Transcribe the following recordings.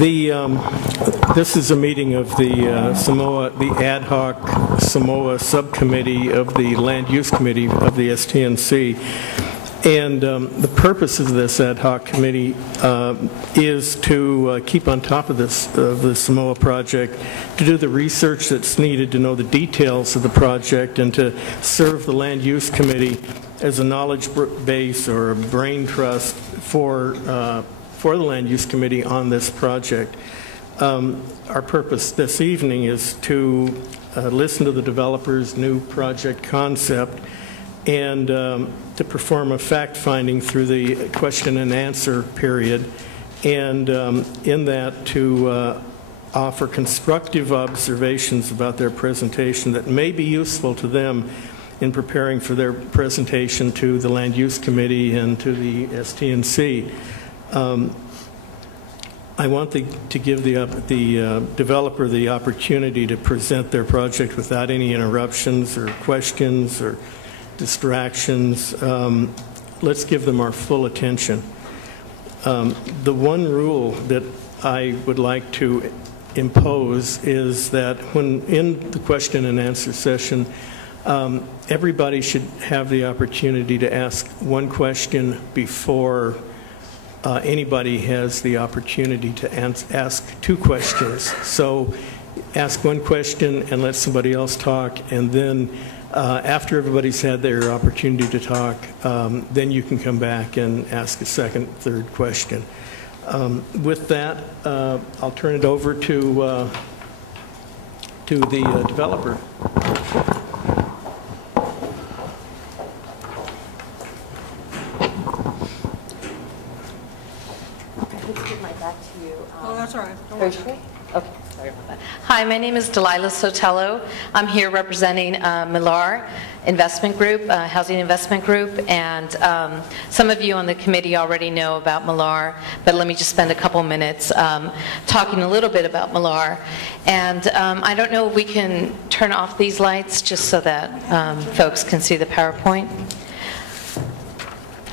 This is a meeting of the ad hoc Samoa subcommittee of the Land Use Committee of the STNC. And the purpose of this ad hoc committee is to keep on top of the Samoa project, to do the research that's needed to know the details of the project, and to serve the Land Use Committee as a knowledge base or a brain trust for the Land Use Committee on this project. Our purpose this evening is to listen to the developer's new project concept and to perform a fact-finding through the question and answer period, and in that to offer constructive observations about their presentation that may be useful to them in preparing for their presentation to the Land Use Committee and to the STNC. I want to give the developer the opportunity to present their project without any interruptions or questions or distractions. Let's give them our full attention. The one rule that I would like to impose is that when in the question and answer session, everybody should have the opportunity to ask one question before anybody has the opportunity to ask two questions. So ask one question and let somebody else talk, and then after everybody's had their opportunity to talk, then you can come back and ask a second, third question. With that, I'll turn it over to the developer. That's all right. Okay, sorry about that. Hi, my name is Delilah Sotelo. I'm here representing Millar Investment Group, Housing Investment Group, and some of you on the committee already know about Millar, but let me just spend a couple minutes talking a little bit about Millar. And I don't know if we can turn off these lights just so that folks can see the PowerPoint.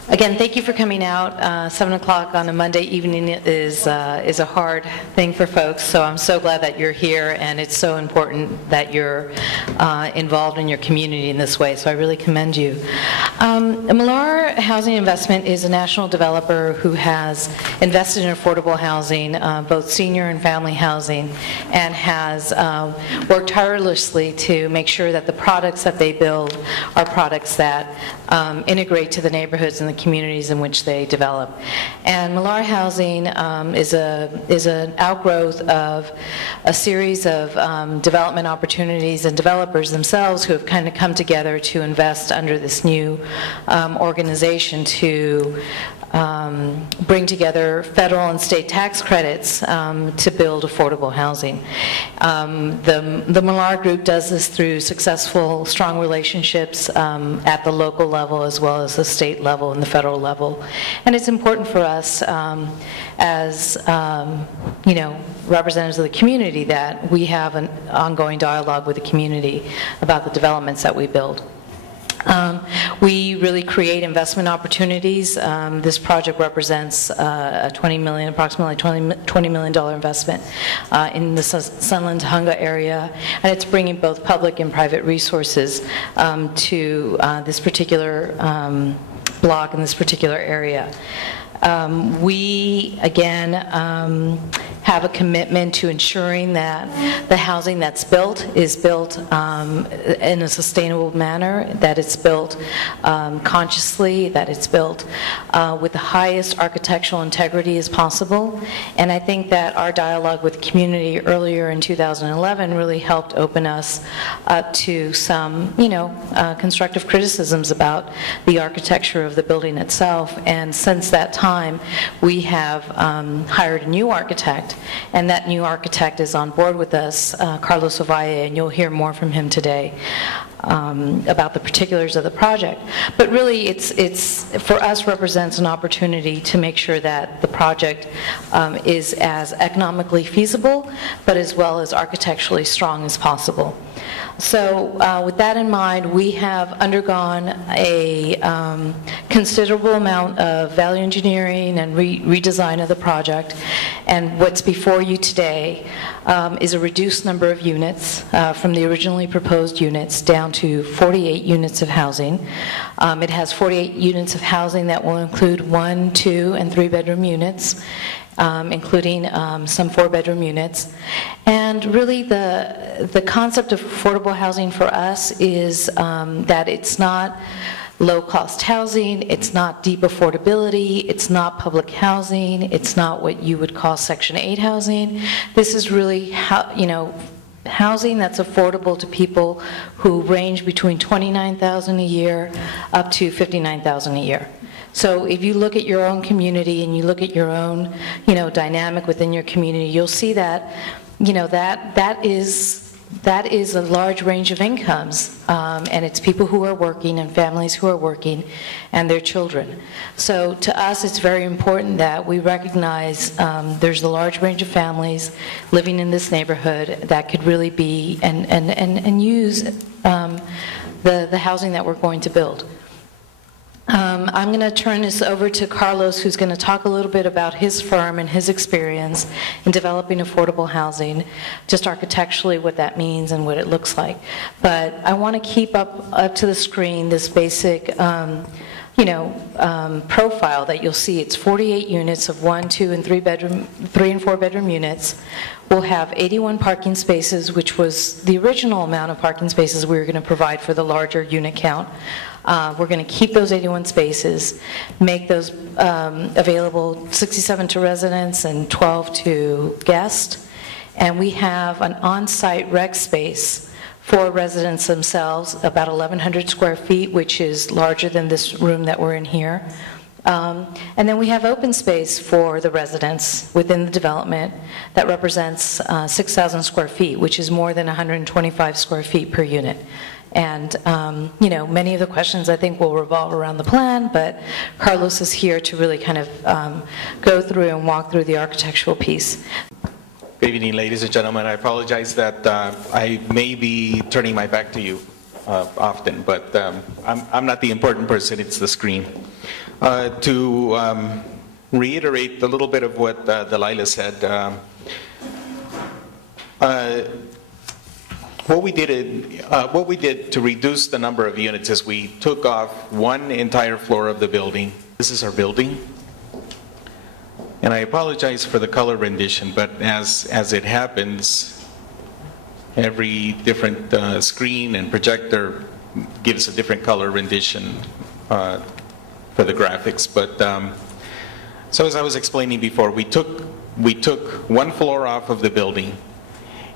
Again, thank you for coming out. 7 o'clock on a Monday evening is a hard thing for folks, so I'm so glad that you're here, and it's so important that you're involved in your community in this way, so I really commend you. Millar Housing Investment is a national developer who has invested in affordable housing, both senior and family housing, and has worked tirelessly to make sure that the products that they build are products that integrate to the neighborhoods and the communities in which they develop. And Millar Housing is an outgrowth of a series of development opportunities and developers themselves who have kind of come together to invest under this new organization to bring together federal and state tax credits to build affordable housing. The Millar Group does this through successful, strong relationships at the local level as well as the state level and the federal level. And it's important for us as representatives of the community that we have an ongoing dialogue with the community about the developments that we build. We really create investment opportunities. This project represents a approximately $20 million investment in the Sunland Hunga area, and it's bringing both public and private resources to this particular block in this particular area. We, again, have a commitment to ensuring that the housing that's built is built in a sustainable manner, that it's built consciously, that it's built with the highest architectural integrity as possible. And I think that our dialogue with the community earlier in 2011 really helped open us up to some, constructive criticisms about the architecture of the building itself. And since that time, we have hired a new architect, and that new architect is on board with us, Carlos Ovalle, and you'll hear more from him today. about the particulars of the project. But really, it's for us represents an opportunity to make sure that the project is as economically feasible, but as well as architecturally strong as possible. So with that in mind, we have undergone a considerable amount of value engineering and redesign of the project. And what's before you today is a reduced number of units from the originally proposed units down to 48 units of housing. It has 48 units of housing that will include 1, 2, and 3-bedroom units, including some 4-bedroom units. And really the concept of affordable housing for us is that it's not low-cost housing, it's not deep affordability, it's not public housing, it's not what you would call Section 8 housing. This is really housing that's affordable to people who range between $29,000 a year up to $59,000 a year. So if you look at your own community and you look at your own, dynamic within your community, you'll see that, that is a large range of incomes, and it's people who are working and families who are working and their children. So to us, it's very important that we recognize there's a large range of families living in this neighborhood that could really be and use the housing that we're going to build. I'm going to turn this over to Carlos, who's going to talk a little bit about his firm and his experience in developing affordable housing, just architecturally what that means and what it looks like. But I want to keep up to the screen this basic profile that you'll see. It's 48 units of 1, 2, and 3 and 4 bedroom units. We'll have 81 parking spaces, which was the original amount of parking spaces we were going to provide for the larger unit count. We're going to keep those 81 spaces, make those available 67 to residents and 12 to guests. And we have an on-site rec space for residents themselves, about 1,100 square feet, which is larger than this room that we're in here. And then we have open space for the residents within the development that represents 6,000 square feet, which is more than 125 square feet per unit. And, many of the questions I think will revolve around the plan, but Carlos is here to really kind of go through and walk through the architectural piece. Good evening, ladies and gentlemen. I apologize that I may be turning my back to you often, but I'm not the important person, it's the screen. To reiterate a little bit of what Delilah said, what we did to reduce the number of units is we took off one entire floor of the building. This is our building. And I apologize for the color rendition, but as it happens, every different screen and projector gives a different color rendition for the graphics. But so as I was explaining before, we took one floor off of the building.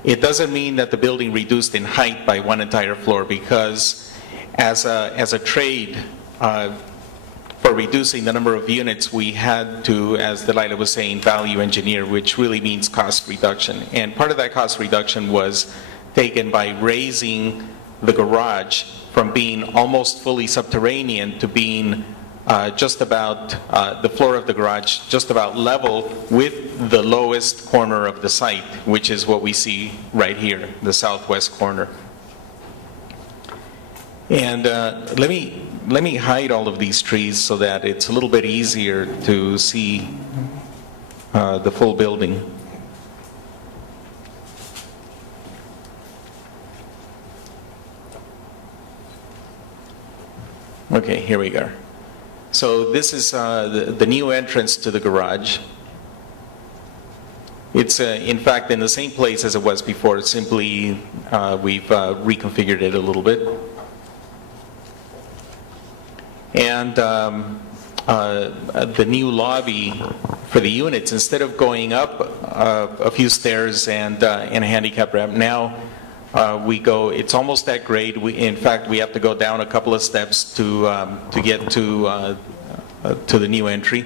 It doesn't mean that the building reduced in height by one entire floor, because as a trade for reducing the number of units, we had to, as Delilah was saying, value engineer, which really means cost reduction. And part of that cost reduction was taken by raising the garage from being almost fully subterranean to being just about the floor of the garage, just about level with the lowest corner of the site, which is what we see right here, the southwest corner. And let me hide all of these trees so that it's a little bit easier to see the full building. Okay, here we go. So this is the new entrance to the garage. It's in fact in the same place as it was before, simply we've reconfigured it a little bit. And the new lobby for the units, instead of going up a few stairs and a handicap ramp, now it's almost at grade. In fact, we have to go down a couple of steps to get to the new entry.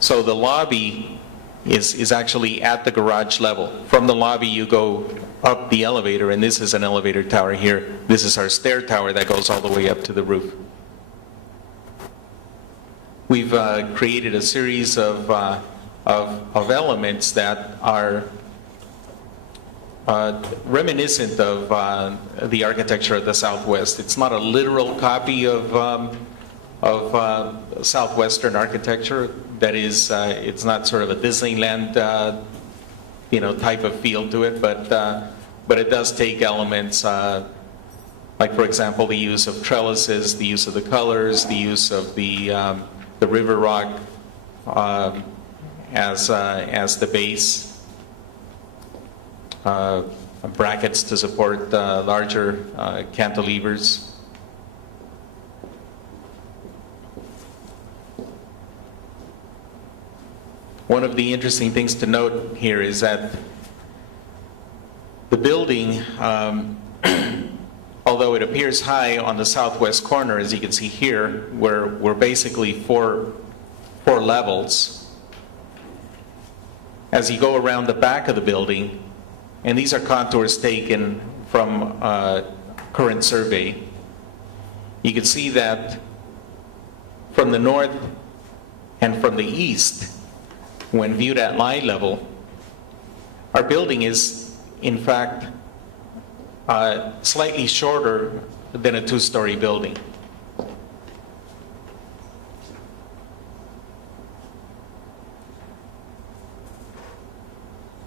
So the lobby is actually at the garage level. From the lobby, you go up the elevator, and this is an elevator tower here. This is our stair tower that goes all the way up to the roof. We've created a series of elements that are reminiscent of the architecture of the Southwest. It's not a literal copy of Southwestern architecture. That is, it's not sort of a Disneyland, type of feel to it, but it does take elements like, for example, the use of trellises, the use of the colors, the use of the river rock as the base, brackets to support larger cantilevers. One of the interesting things to note here is that the building, although it appears high on the southwest corner, as you can see here, we're basically four levels. As you go around the back of the building, and these are contours taken from current survey, you can see that from the north and from the east, when viewed at eye level, our building is, in fact, slightly shorter than a two-story building.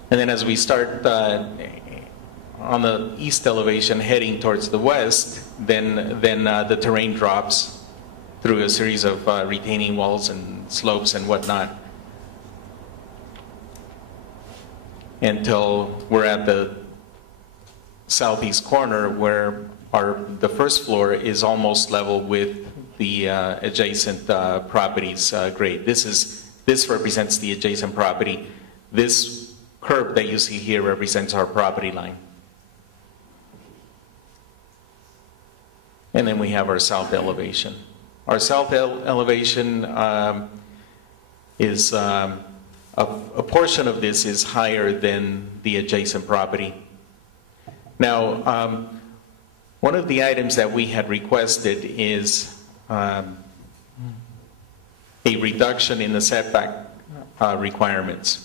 And then as we start on the east elevation heading towards the west, then the terrain drops through a series of retaining walls and slopes and whatnot, until we're at the southeast corner, where the first floor is almost level with the adjacent property's grade. This represents the adjacent property. This curve that you see here represents our property line. And then we have our south elevation. Our south elevation is a portion of this is higher than the adjacent property. Now, one of the items that we had requested is a reduction in the setback requirements.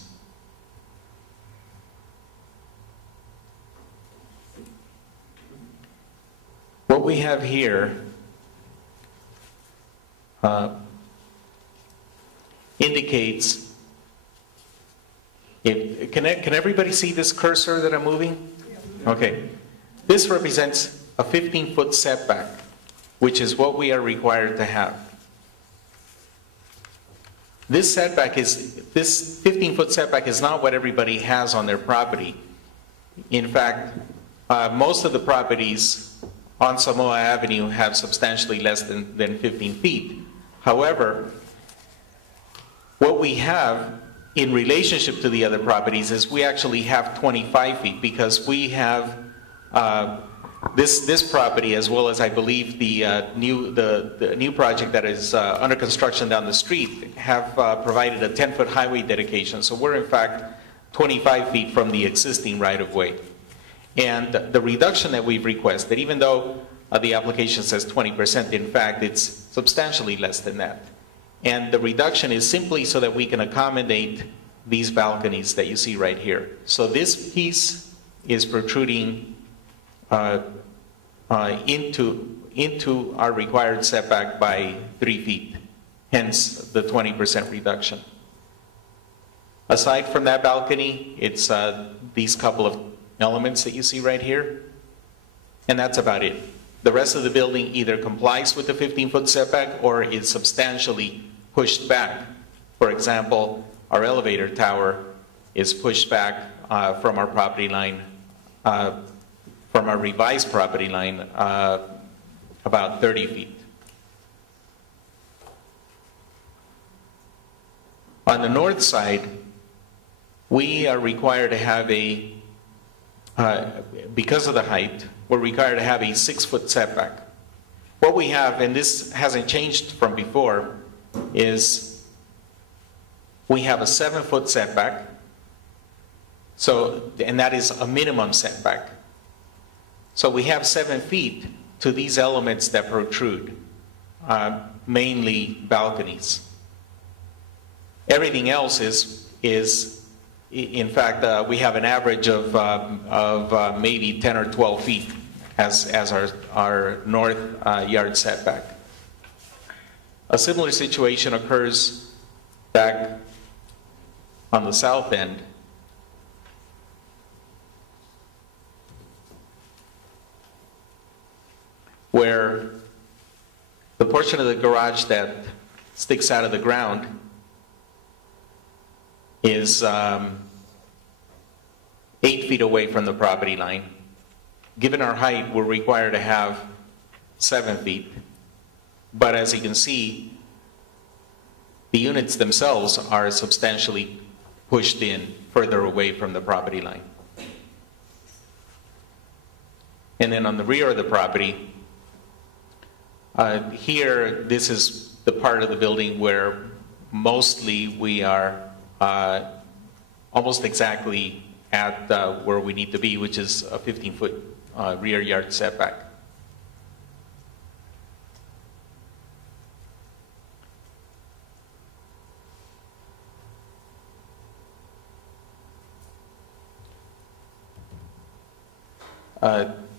What we have here indicates, can everybody see this cursor that I'm moving? Okay. This represents a 15-foot setback, which is what we are required to have. This 15-foot setback is not what everybody has on their property. In fact, most of the properties on Samoa Avenue have substantially less than 15 feet. However, what we have in relationship to the other properties is we actually have 25 feet, because we have this property, as well as I believe the new project that is under construction down the street, have provided a 10-foot highway dedication. So we're in fact 25 feet from the existing right-of-way. And the reduction that we've requested, even though the application says 20%, in fact it's substantially less than that. And the reduction is simply so that we can accommodate these balconies that you see right here. So this piece is protruding into our required setback by 3 feet, hence the 20% reduction. Aside from that balcony, it's these couple of elements that you see right here, and that's about it. The rest of the building either complies with the 15-foot setback or is substantially pushed back. For example, our elevator tower is pushed back from our property line, from our revised property line, about 30 feet. On the north side, we are required to have because of the height, we're required to have a 6-foot setback. What we have, and this hasn't changed from before, is we have a 7-foot setback. So, and that is a minimum setback. So we have 7 feet to these elements that protrude, mainly balconies. Everything else is in fact, we have an average of maybe 10 or 12 feet as our north yard setback. A similar situation occurs back on the south end, where the portion of the garage that sticks out of the ground is 8 feet away from the property line. Given our height, we're required to have 7 feet. But as you can see, the units themselves are substantially pushed in further away from the property line. And then on the rear of the property, here, this is the part of the building where mostly we are almost exactly at where we need to be, which is a 15-foot rear yard setback.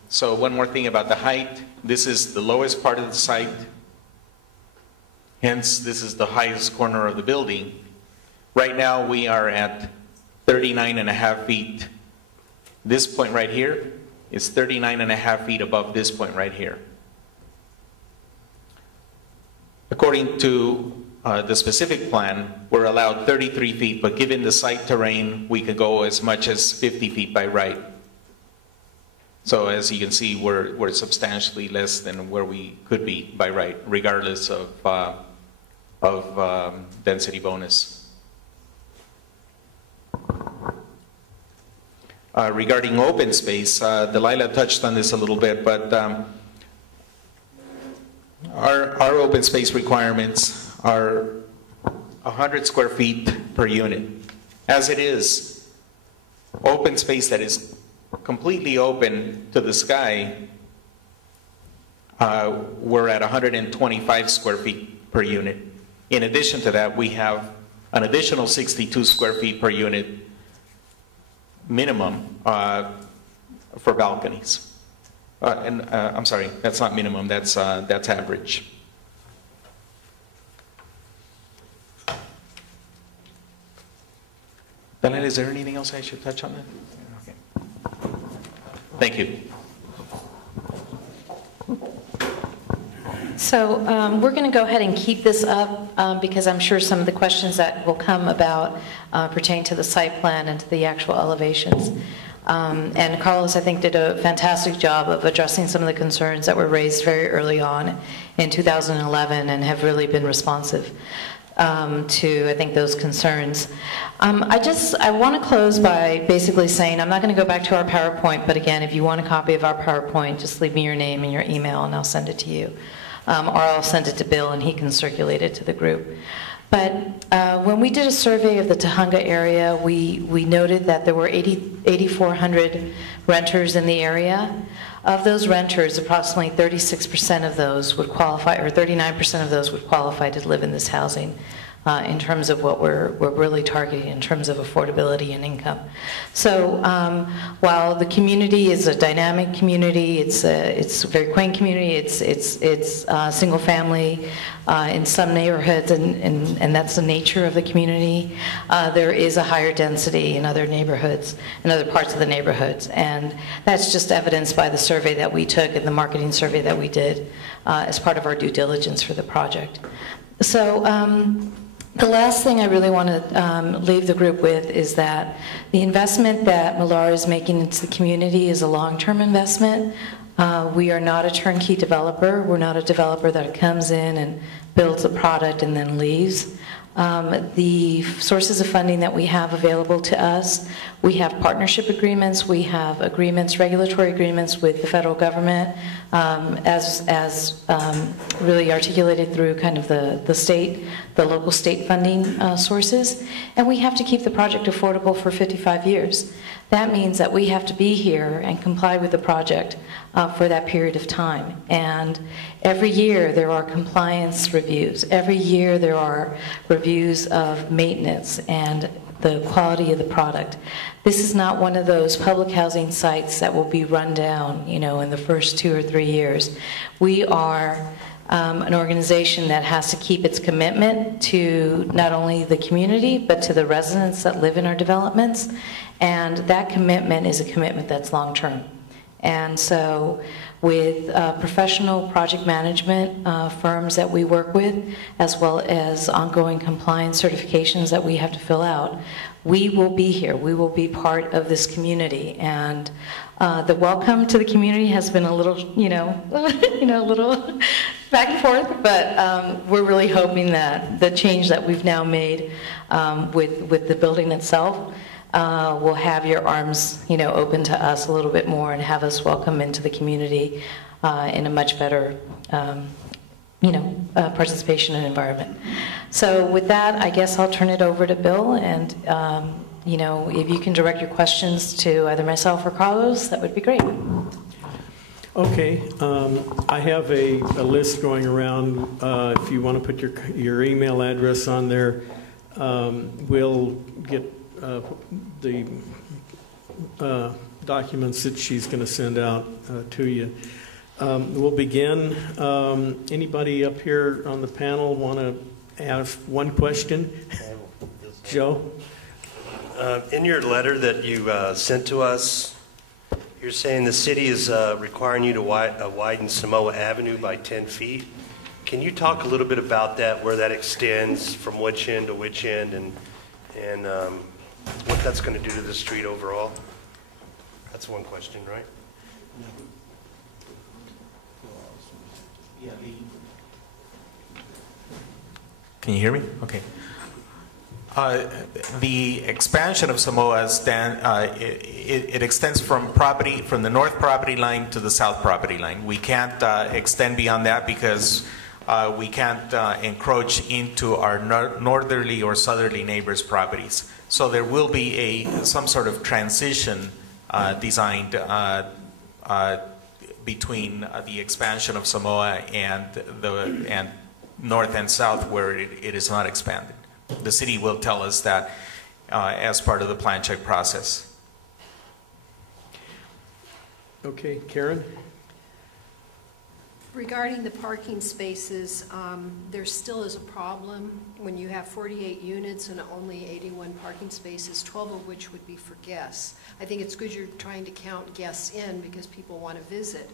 So one more thing about the height. This is the lowest part of the site. Hence, this is the highest corner of the building. Right now, we are at 39.5 feet. This point right here is 39.5 feet above this point right here. According to the specific plan, we're allowed 33 feet, but given the site terrain, we could go as much as 50 feet by right. So as you can see, we're substantially less than where we could be by right, regardless of density bonus. Regarding open space, Delilah touched on this a little bit, but our open space requirements are 100 square feet per unit. As it is, open space that is completely open to the sky, we're at 125 square feet per unit. In addition to that, we have an additional 62 square feet per unit minimum for balconies. I'm sorry, that's not minimum, that's average. Daniel, is there anything else I should touch on that? Okay. Thank you. So we're going to go ahead and keep this up because I'm sure some of the questions that will come about pertain to the site plan and to the actual elevations. And Carlos, I think, did a fantastic job of addressing some of the concerns that were raised very early on in 2011 and have really been responsive to, I think, those concerns. I want to close by basically saying I'm not going to go back to our PowerPoint, but again, if you want a copy of our PowerPoint, just leave me your name and your email and I'll send it to you. Or I'll send it to Bill and he can circulate it to the group. But when we did a survey of the Tujunga area, we noted that there were 8,400 renters in the area. Of those renters, approximately 36% of those would qualify, or 39% of those would qualify to live in this housing. In terms of what we're really targeting in terms of affordability and income. So while the community is a dynamic community, it's a very quaint community, it's single family in some neighborhoods, and that's the nature of the community. There is a higher density in other neighborhoods, in other parts of the neighborhoods, and that's just evidenced by the survey that we took and the marketing survey that we did as part of our due diligence for the project. So the last thing I really want to leave the group with is that the investment that Millar is making into the community is a long-term investment. We are not a turnkey developer. We're not a developer that comes in and builds a product and then leaves. The sources of funding that we have available to us, We have partnership agreements, we have agreements, regulatory agreements with the federal government, as really articulated through kind of the local state funding sources, and we have to keep the project affordable for 55 years. That means that we have to be here and comply with the project for that period of time. And every year there are compliance reviews. Every year there are reviews of maintenance and the quality of the product. This is not one of those public housing sites that will be run down, you know, in the first 2 or 3 years. We are an organization that has to keep its commitment to not only the community, but to the residents that live in our developments. And that commitment is a commitment that's long-term. And so with professional project management firms that we work with, as well as ongoing compliance certifications that we have to fill out, we will be here. We will be part of this community. And the welcome to the community has been a little, a little back and forth, but we're really hoping that the change that we've now made with the building itself will have your arms, open to us a little bit more and have us welcome into the community in a much better, participation and environment. So with that, I guess I'll turn it over to Bill, and if you can direct your questions to either myself or Carlos, that would be great. Okay, I have a list going around. If you want to put your email address on there, we'll get the documents that she's going to send out to you. We'll begin. Anybody up here on the panel want to ask one question? Joe? In your letter that you sent to us, you're saying the city is requiring you to widen Samoa Avenue by 10 feet. Can you talk a little bit about that, where that extends, from which end to which end, and what that's going to do to the street overall? That's one question, right? Can you hear me? Okay. The expansion of Samoa it extends from the north property line to the south property line. We can't extend beyond that because we can't encroach into our northerly or southerly neighbors' properties. So there will be some sort of transition designed between the expansion of Samoa and north and south where it is not expanded. The city will tell us that as part of the plan check process. Okay, Karen? Regarding the parking spaces, there still is a problem when you have 48 units and only 81 parking spaces, 12 of which would be for guests. I think it's good you're trying to count guests in because people want to visit.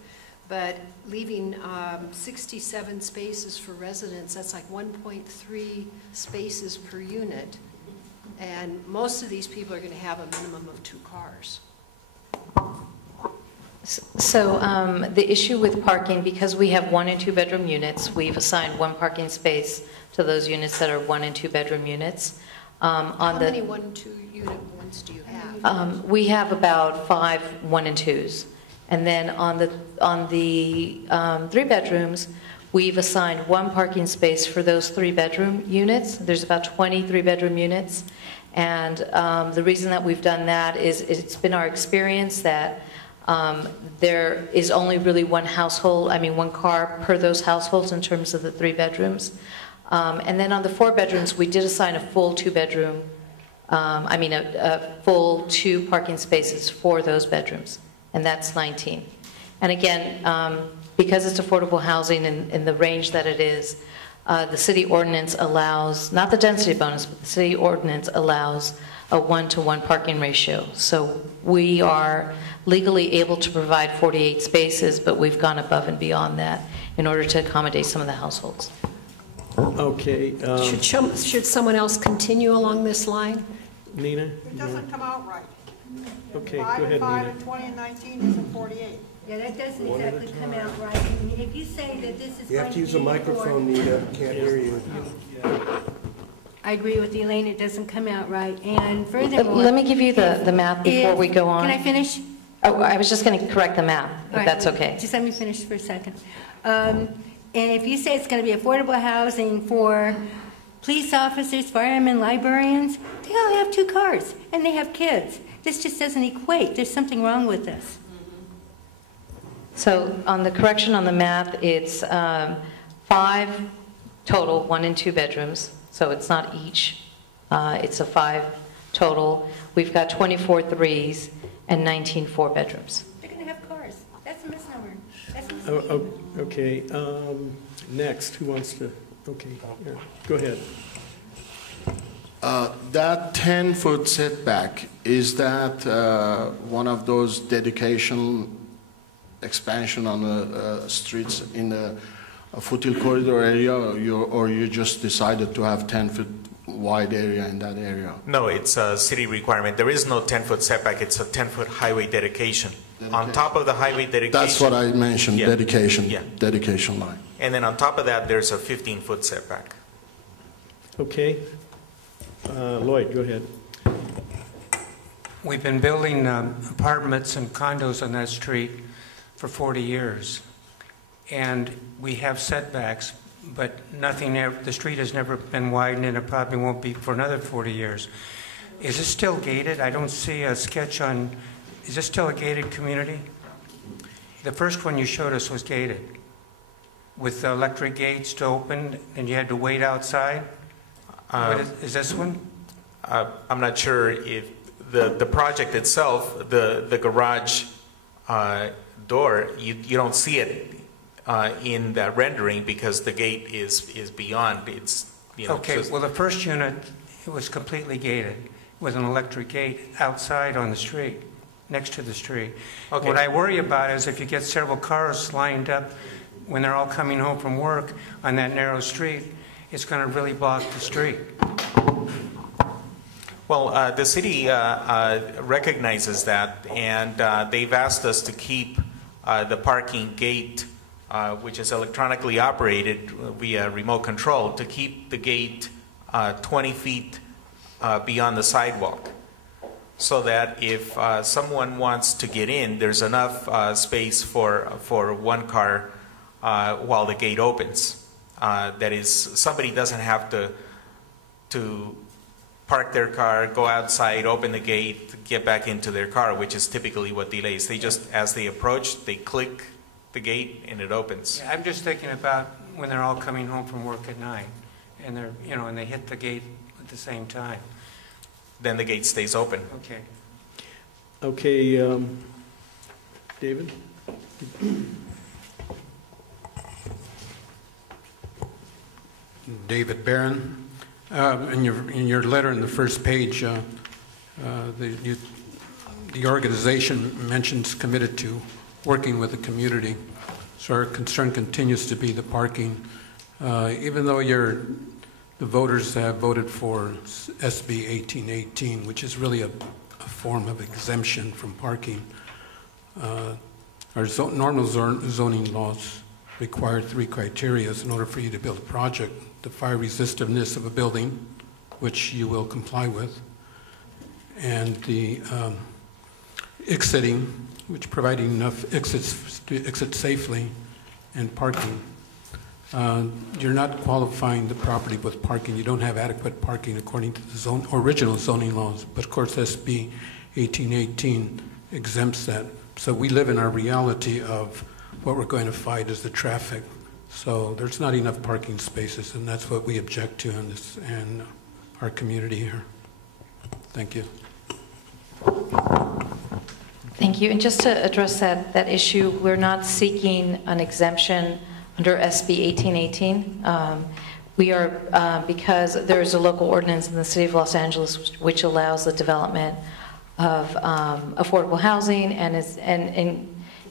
But leaving 67 spaces for residents, that's like 1.3 spaces per unit. And most of these people are going to have a minimum of 2 cars. So the issue with parking, because we have 1 and 2 bedroom units, we've assigned 1 parking space to those units that are 1 and 2 bedroom units. How many 1 and 2 unit ones do you have? We have about 5 1 and 2s. And then on the 3 bedrooms, we've assigned 1 parking space for those 3 bedroom units. There's about 20 3-bedroom units. And the reason that we've done that is it's been our experience that there is only really 1 car per those households in terms of the 3 bedrooms. And then on the 4 bedrooms, we did assign a full 2-bedroom, a full 2 parking spaces for those bedrooms. And that's 19. And again, because it's affordable housing in the range that it is, the city ordinance allows, not the density bonus, but the city ordinance allows a 1-to-1 parking ratio. So we are legally able to provide 48 spaces, but we've gone above and beyond that in order to accommodate some of the households. Okay. Should someone else continue along this line? Nina? It doesn't come out right. Okay, 5 go ahead, and 5 Nina. and 20 and 19 isn't 48. Yeah, that doesn't exactly come out right. And if you say that this is You going have to use a microphone, Nina. Can't hear you. I agree with Elaine, it doesn't come out right. And furthermore... Let me give you the math before we go on. Can I finish? Oh, I was just going to correct the math, if All right, that's okay. Just let me finish for a second. And if you say it's going to be affordable housing for police officers, firemen, librarians, they all have 2 cars, and they have kids. This just doesn't equate. There's something wrong with this. So on the correction on the math, it's 5 total, 1 and 2 bedrooms. So it's not each. It's a 5 total. We've got 24 threes and 19 4-bedrooms. They're going to have cars. That's a misnomer. That's a misnomer. Oh, okay, next, who wants to, okay, here, go ahead. That 10-foot setback, is that one of those dedication expansion on the streets in the foothill corridor area, or you just decided to have 10-foot wide area in that area? No, it's a city requirement. There is no 10-foot setback. It's a 10-foot highway dedication. On top of the highway dedication. That's what I mentioned, Yeah. dedication, Yeah. dedication line. And then on top of that, there's a 15-foot setback. Okay. Lloyd, go ahead. We've been building apartments and condos on that street for 40 years. And we have setbacks, but nothing, the street has never been widened, and it probably won't be for another 40 years. Is this still gated? I don't see a sketch on, is this still a gated community? The first one you showed us was gated, with the electric gates to open, and you had to wait outside. Is this one? I'm not sure if the project itself, the garage door, you don't see it in that rendering because the gate is beyond. It's, you know, Okay, well, the first unit, it was completely gated with an electric gate outside on the street, next to the street. Okay. What I worry about is if you get several cars lined up when they're all coming home from work on that narrow street, it's going to really block the street. Well, the city recognizes that, and they've asked us to keep the parking gate, which is electronically operated via remote control, to keep the gate 20 feet beyond the sidewalk, so that if someone wants to get in, there's enough space for one car while the gate opens. That is, somebody doesn't have to park their car, go outside, open the gate, get back into their car, which is typically what delays. They just, as they approach, they click the gate and it opens. Yeah, I'm just thinking about when they're all coming home from work at night, and they're, you know, and they hit the gate at the same time. Then the gate stays open. Okay. Okay, David? David Barron. In your letter in the first page, the organization mentions committed to working with the community. So our concern continues to be the parking. Even though the voters have voted for SB 1818, which is really a form of exemption from parking, our normal zoning laws require 3 criteria in order for you to build a project: the fire resistiveness of a building, which you will comply with, and the exiting, which providing enough exits to exit safely, and parking. You're not qualifying the property with parking. You don't have adequate parking according to the original zoning laws, but of course SB 1818 exempts that. So we live in our reality of what we're going to fight is the traffic. So there's not enough parking spaces, and that's what we object to in this and our community here. Thank you. Thank you. And just to address that issue, we're not seeking an exemption under SB 1818. We are, because there is a local ordinance in the city of Los Angeles which allows the development of affordable housing, and is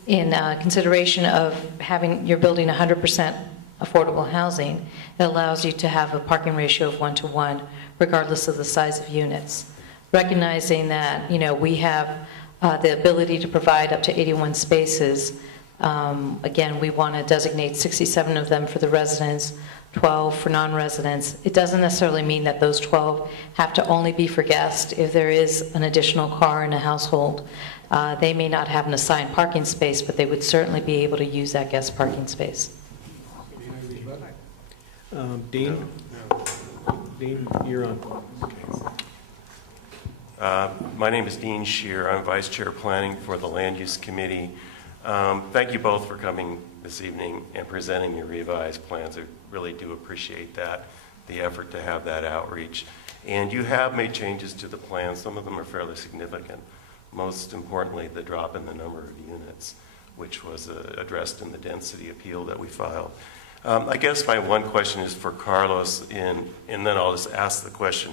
in consideration of having your building 100% affordable housing, it allows you to have a parking ratio of 1-to-1 regardless of the size of units. Recognizing that, you know, we have the ability to provide up to 81 spaces. Again, we want to designate 67 of them for the residents, 12 for non-residents. It doesn't necessarily mean that those 12 have to only be for guests. If there is an additional car in a household, they may not have an assigned parking space, but they would certainly be able to use that guest parking space. Dean? Dean, you're on. My name is Dean Shear. I'm Vice Chair Planning for the Land Use Committee. Thank you both for coming this evening and presenting your revised plans. I really do appreciate that, the effort to have that outreach. And you have made changes to the plan. Some of them are fairly significant. Most importantly, the drop in the number of units, which was addressed in the density appeal that we filed. I guess my one question is for Carlos, and then I'll just ask the question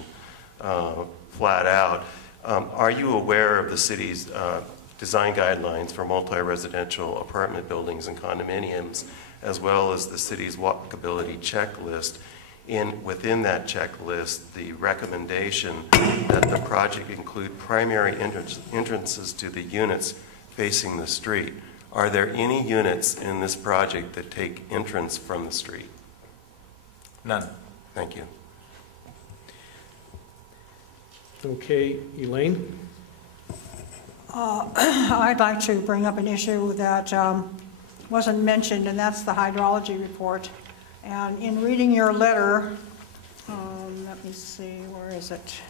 flat out. Are you aware of the city's design guidelines for multi-residential apartment buildings and condominiums, as well as the city's walkability checklist? Within that checklist, the recommendation that the project include primary entrances to the units facing the street. Are there any units in this project that take entrance from the street? None. Thank you. Okay, Elaine? I'd like to bring up an issue that wasn't mentioned, and that's the hydrology report. And in reading your letter, let me see, where is it?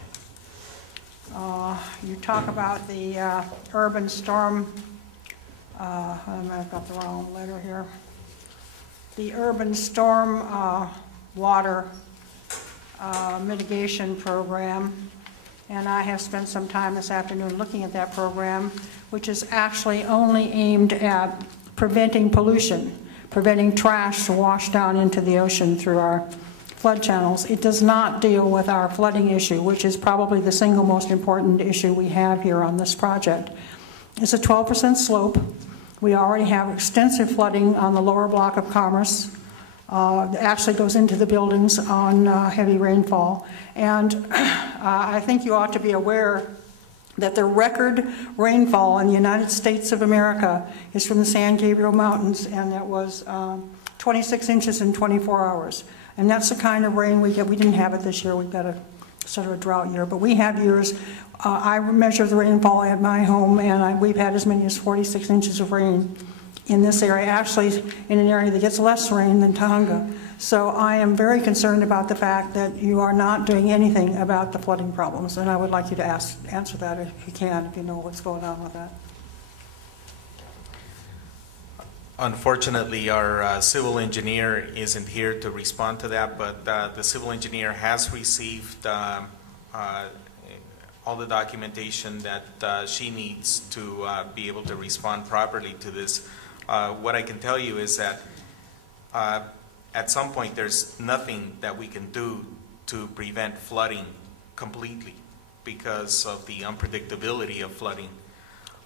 You talk about the urban storm, I've got the wrong letter here. The urban storm water mitigation program. And I have spent some time this afternoon looking at that program, which is actually only aimed at preventing pollution, preventing trash to wash down into the ocean through our flood channels. It does not deal with our flooding issue, which is probably the single most important issue we have here on this project. It's a 12% slope. We already have extensive flooding on the lower block of Commerce. It actually goes into the buildings on heavy rainfall. And I think you ought to be aware that the record rainfall in the United States of America is from the San Gabriel Mountains, and it was 26 inches in 24 hours. And that's the kind of rain we get. We didn't have it this year. We've got a sort of a drought year, but we have years. I measure the rainfall at my home, and we've had as many as 46 inches of rain in this area, actually in an area that gets less rain than Tahunga. So I am very concerned about the fact that you are not doing anything about the flooding problems, and I would like you to answer that if you can, if you know what's going on with that. Unfortunately, our civil engineer isn't here to respond to that, but the civil engineer has received all the documentation that she needs to be able to respond properly to this. What I can tell you is that at some point there's nothing that we can do to prevent flooding completely because of the unpredictability of flooding.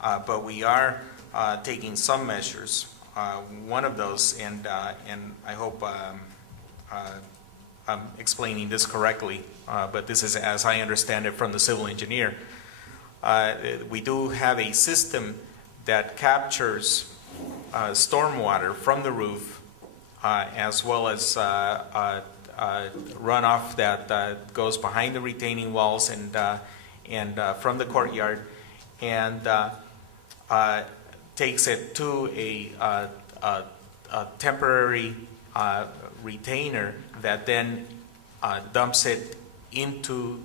But we are taking some measures. One of those, and I hope I'm explaining this correctly, but this is as I understand it from the civil engineer. We do have a system that captures stormwater from the roof, as well as runoff that goes behind the retaining walls and from the courtyard, and takes it to a temporary retainer that then dumps it into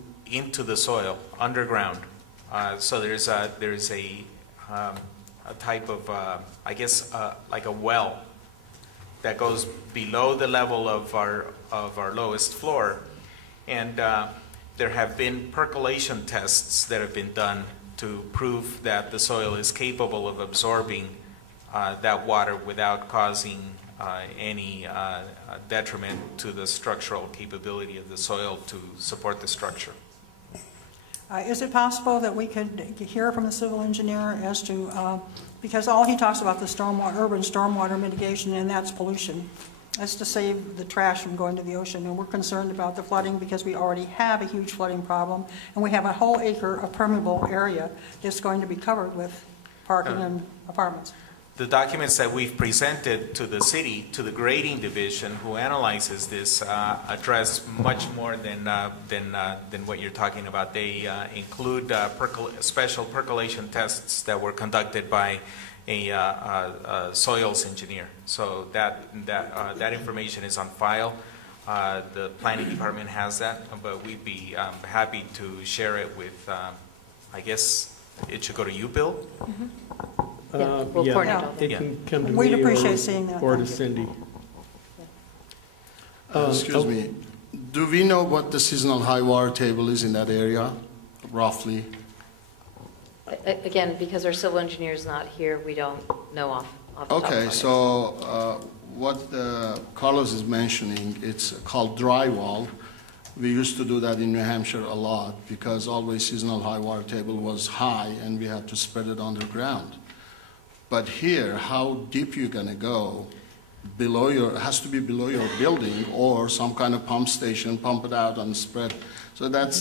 the soil underground. So there's a type of I guess like a well that goes below the level of our lowest floor, and there have been percolation tests that have been done to prove that the soil is capable of absorbing that water without causing any detriment to the structural capability of the soil to support the structure. Is it possible that we could hear from the civil engineer as to, because all he talks about the urban stormwater mitigation, and that's pollution. That's to save the trash from going to the ocean, and we're concerned about the flooding because we already have a huge flooding problem, and we have a whole acre of permeable area that's going to be covered with parking and apartments. the documents that we've presented to the city, to the grading division who analyzes this, address much more than what you're talking about. They include special percolation tests that were conducted by a soils engineer. So that information is on file. The planning department has that, but we'd be happy to share it with, I guess it should go to you, Bill? Mm-hmm. We'll coordinate all that. It can come to We'd me appreciate seeing that. or to Cindy. Excuse me, do we know what the seasonal high water table is in that area, roughly? Again, because our civil engineer is not here, we don't know off the top of our Okay, heads. so what Carlos is mentioning, it's called drywall. We used to do that in New Hampshire a lot because always seasonal high water table was high and we had to spread it underground. But here, how deep you're going to go below it has to be below your building or some kind of pump station, pump it out and spread. So that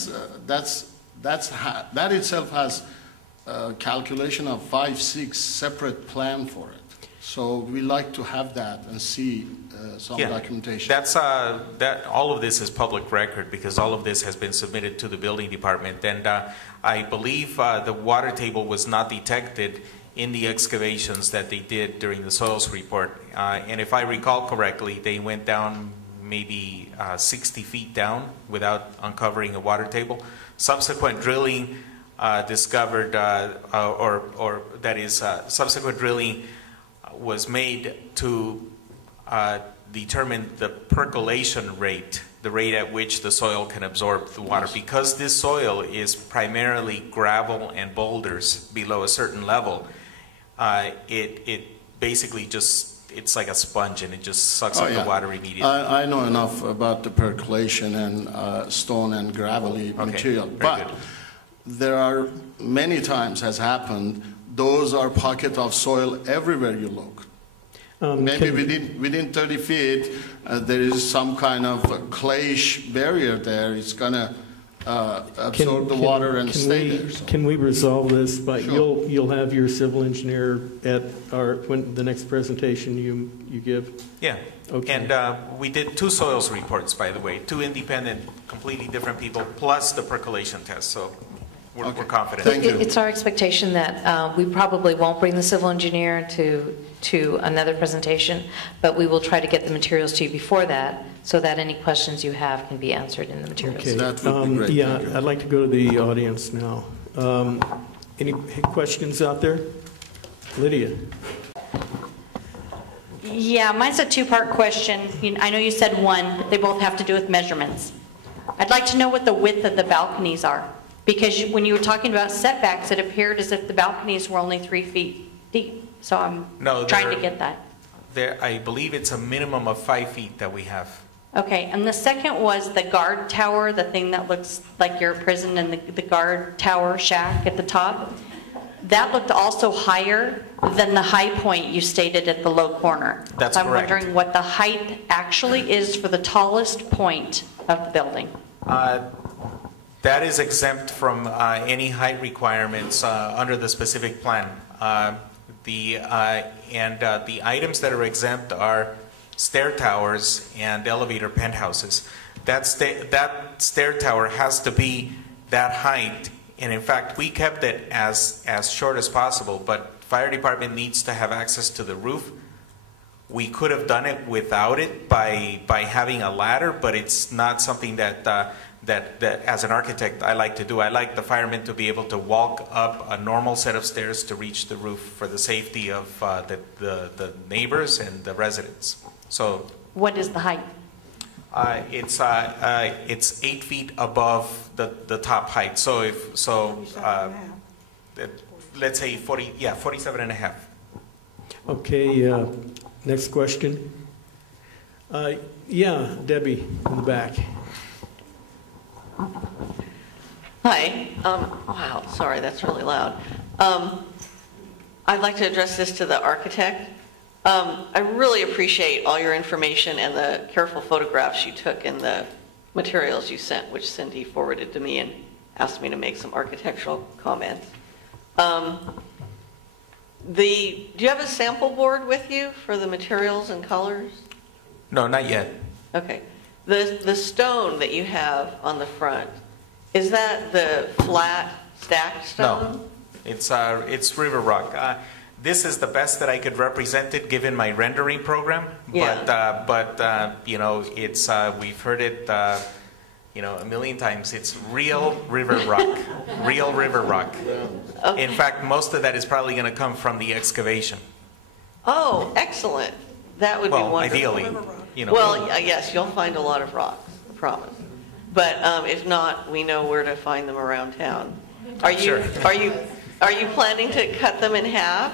itself has a calculation of 5, 6 separate plan for it. So we like to have that and see some documentation. That's all of this is public record because all of this has been submitted to the building department, and I believe the water table was not detected in the excavations that they did during the soils report. And if I recall correctly, they went down maybe 60 feet down without uncovering a water table. Subsequent drilling discovered, or that is, subsequent drilling was made to determine the percolation rate, the rate at which the soil can absorb the water. Because this soil is primarily gravel and boulders below a certain level, it basically just, it's like a sponge and it just sucks up the water immediately. I know enough about the percolation and stone and gravelly material, but there are many times has happened, those are pockets of soil everywhere you look. Maybe within 30 feet, there is some kind of clayish barrier there. It's going to absorb the water and stay there. So. Can we resolve this? But Sure. you'll have your civil engineer at the next presentation you give? Yeah. Okay. And we did 2 soils reports, by the way, 2 independent, completely different people, plus the percolation test. So we're confident. Thank you. It's our expectation that we probably won't bring the civil engineer to another presentation, but we will try to get the materials to you before that so that any questions you have can be answered in the materials. Okay. That would be great. Yeah, Thank you. I'd like to go to the audience now. Any questions out there? Lydia? Yeah, mine's a 2-part question. I know you said one, but they both have to do with measurements. I'd like to know what the width of the balconies are. Because when you were talking about setbacks, it appeared as if the balconies were only 3 feet deep. So I'm trying to get that. I believe it's a minimum of 5 feet that we have. Okay, and the second was the guard tower, the thing that looks like your prison and the guard tower shack at the top. That looked also higher than the high point you stated at the low corner. That's so I'm correct. wondering what the height actually is for the tallest point of the building. That is exempt from any height requirements under the specific plan. The items that are exempt are stair towers and elevator penthouses. That stair tower has to be that height, and in fact, we kept it as short as possible, but fire department needs to have access to the roof. We could have done it without it by having a ladder, but it's not something that as an architect I like to do. I like the firemen to be able to walk up a normal set of stairs to reach the roof for the safety of the neighbors and the residents. So What is the height? it's 8 feet above the top height. So let's say 47 and a half. Okay, next question. Yeah, Debbie in the back. Hi. Wow, sorry, that's really loud. I'd like to address this to the architect. I really appreciate all your information and the careful photographs you took and the materials you sent, which Cindy forwarded to me and asked me to make some architectural comments. Do you have a sample board with you for the materials and colors? No, not yet. Okay. The stone that you have on the front, is that the flat stacked stone? No, it's river rock. This is the best that I could represent it given my rendering program. Yeah. But you know, it's we've heard it you know, a million times. It's real river rock, real river rock. Okay. In fact, most of that is probably going to come from the excavation. Oh, excellent. That would be wonderful. Ideally, you know. Well, yes, you'll find a lot of rocks, I promise. But if not, we know where to find them around town. Are you planning to cut them in half,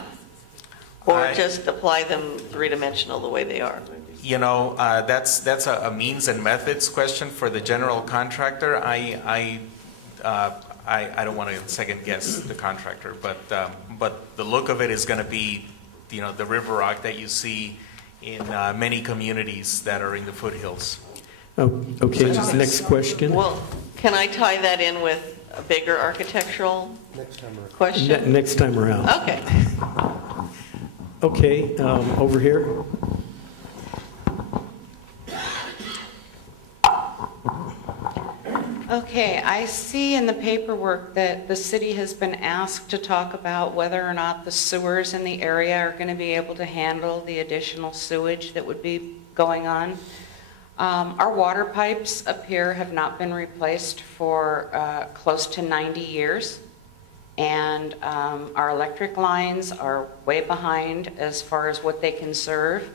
or just apply them three-dimensional the way they are? You know, that's a means and methods question for the general contractor. I don't want to second guess the contractor, but the look of it is going to be, you know, the river rock that you see in many communities that are in the foothills. Oh, okay, next question. Well, can I tie that in with a bigger architectural question? Next time around. Okay. Okay, over here. Okay, I see in the paperwork that the city has been asked to talk about whether or not the sewers in the area are going to be able to handle the additional sewage that would be going on. Our water pipes up here have not been replaced for close to 90 years, and our electric lines are way behind as far as what they can serve.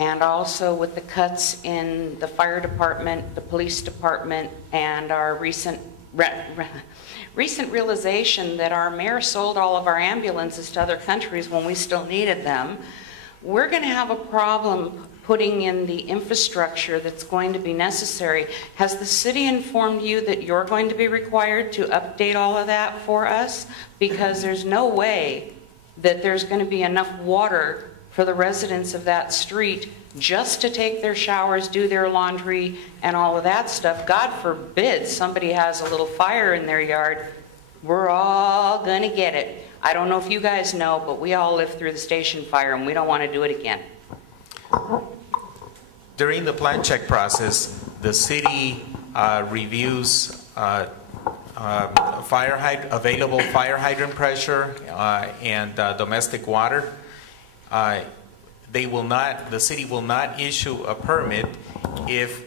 And also with the cuts in the fire department, the police department, and our recent realization that our mayor sold all of our ambulances to other countries when we still needed them, we're going to have a problem putting in the infrastructure that's going to be necessary. Has the city informed you that you're going to be required to update all of that for us? Because there's no way that there's going to be enough water for the residents of that street just to take their showers, do their laundry, and all of that stuff. God forbid somebody has a little fire in their yard. We're all going to get it. I don't know if you guys know, but we all lived through the station fire, and we don't want to do it again. During the plan check process, the city reviews available fire hydrant pressure and domestic water. The city will not issue a permit if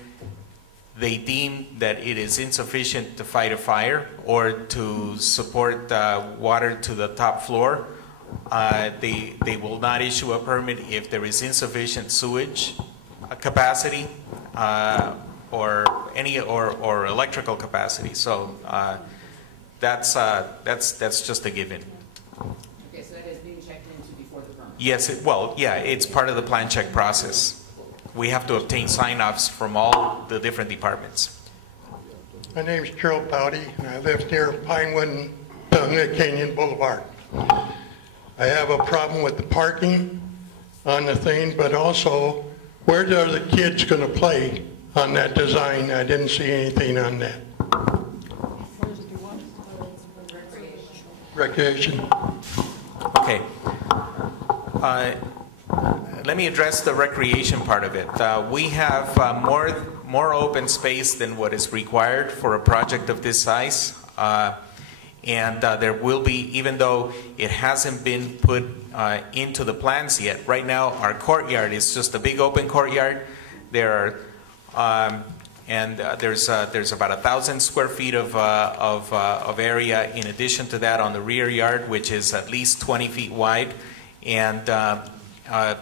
they deem that it is insufficient to fight a fire or to support water to the top floor. They will not issue a permit if there is insufficient sewage capacity or electrical capacity. So that's just a given. Okay, so that is being checked into before the permit. Yes, it's part of the plan check process. We have to obtain sign-offs from all the different departments. My name is Gerald Powdy, and I live near Pinewood and Canyon Boulevard. I have a problem with the parking on the thing, but also where are the kids going to play on that design? I didn't see anything on that. Recreation. Okay. Let me address the recreation part of it. We have more open space than what is required for a project of this size. And there will be, even though it hasn't been put into the plans yet. Right now, our courtyard is just a big open courtyard. There's about 1,000 square feet of area in addition to that on the rear yard, which is at least 20 feet wide, and the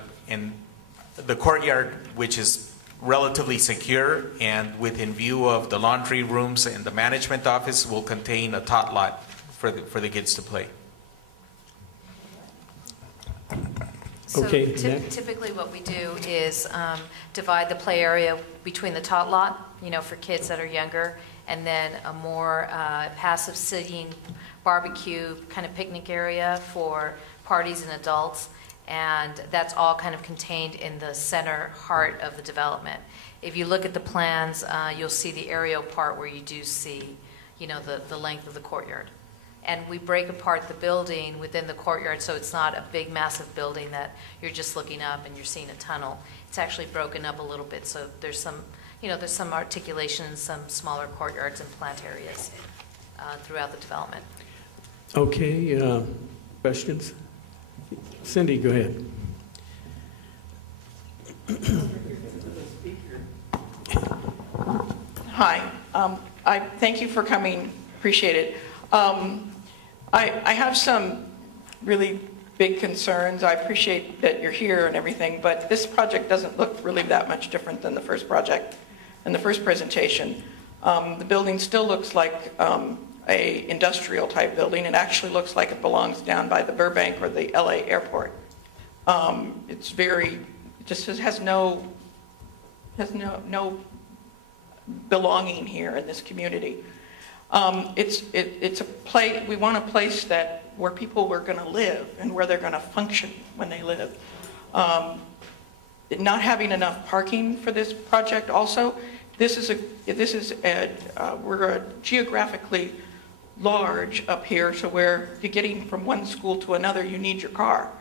courtyard, which is relatively secure and within view of the laundry rooms and the management office, will contain a tot lot for the kids to play. So Okay, typically what we do is divide the play area between the tot lot, for kids that are younger, and then a more passive sitting barbecue kind of picnic area for parties and adults. And that's all kind of contained in the center heart of the development. If you look at the plans, you'll see the aerial part where you do see, the length of the courtyard. and we break apart the building within the courtyard, so it's not a big, massive building that you're just looking up and you're seeing a tunnel. It's actually broken up a little bit, so there's some, there's some articulation in some smaller courtyards and plant areas throughout the development. Okay, questions? Cindy, go ahead. Hi, I thank you for coming, appreciate it. I have some really big concerns. I appreciate that you're here and everything, but this project doesn't look really that much different than the first project and the first presentation. The building still looks like a industrial type building. It actually looks like it belongs down by the Burbank or the LA airport. It's very, just has no belonging here in this community. It's a place, we want a place where people were going to live and where they're going to function when they live. Not having enough parking for this project also, we're geographically large up here, so where you're getting from one school to another, you need your car.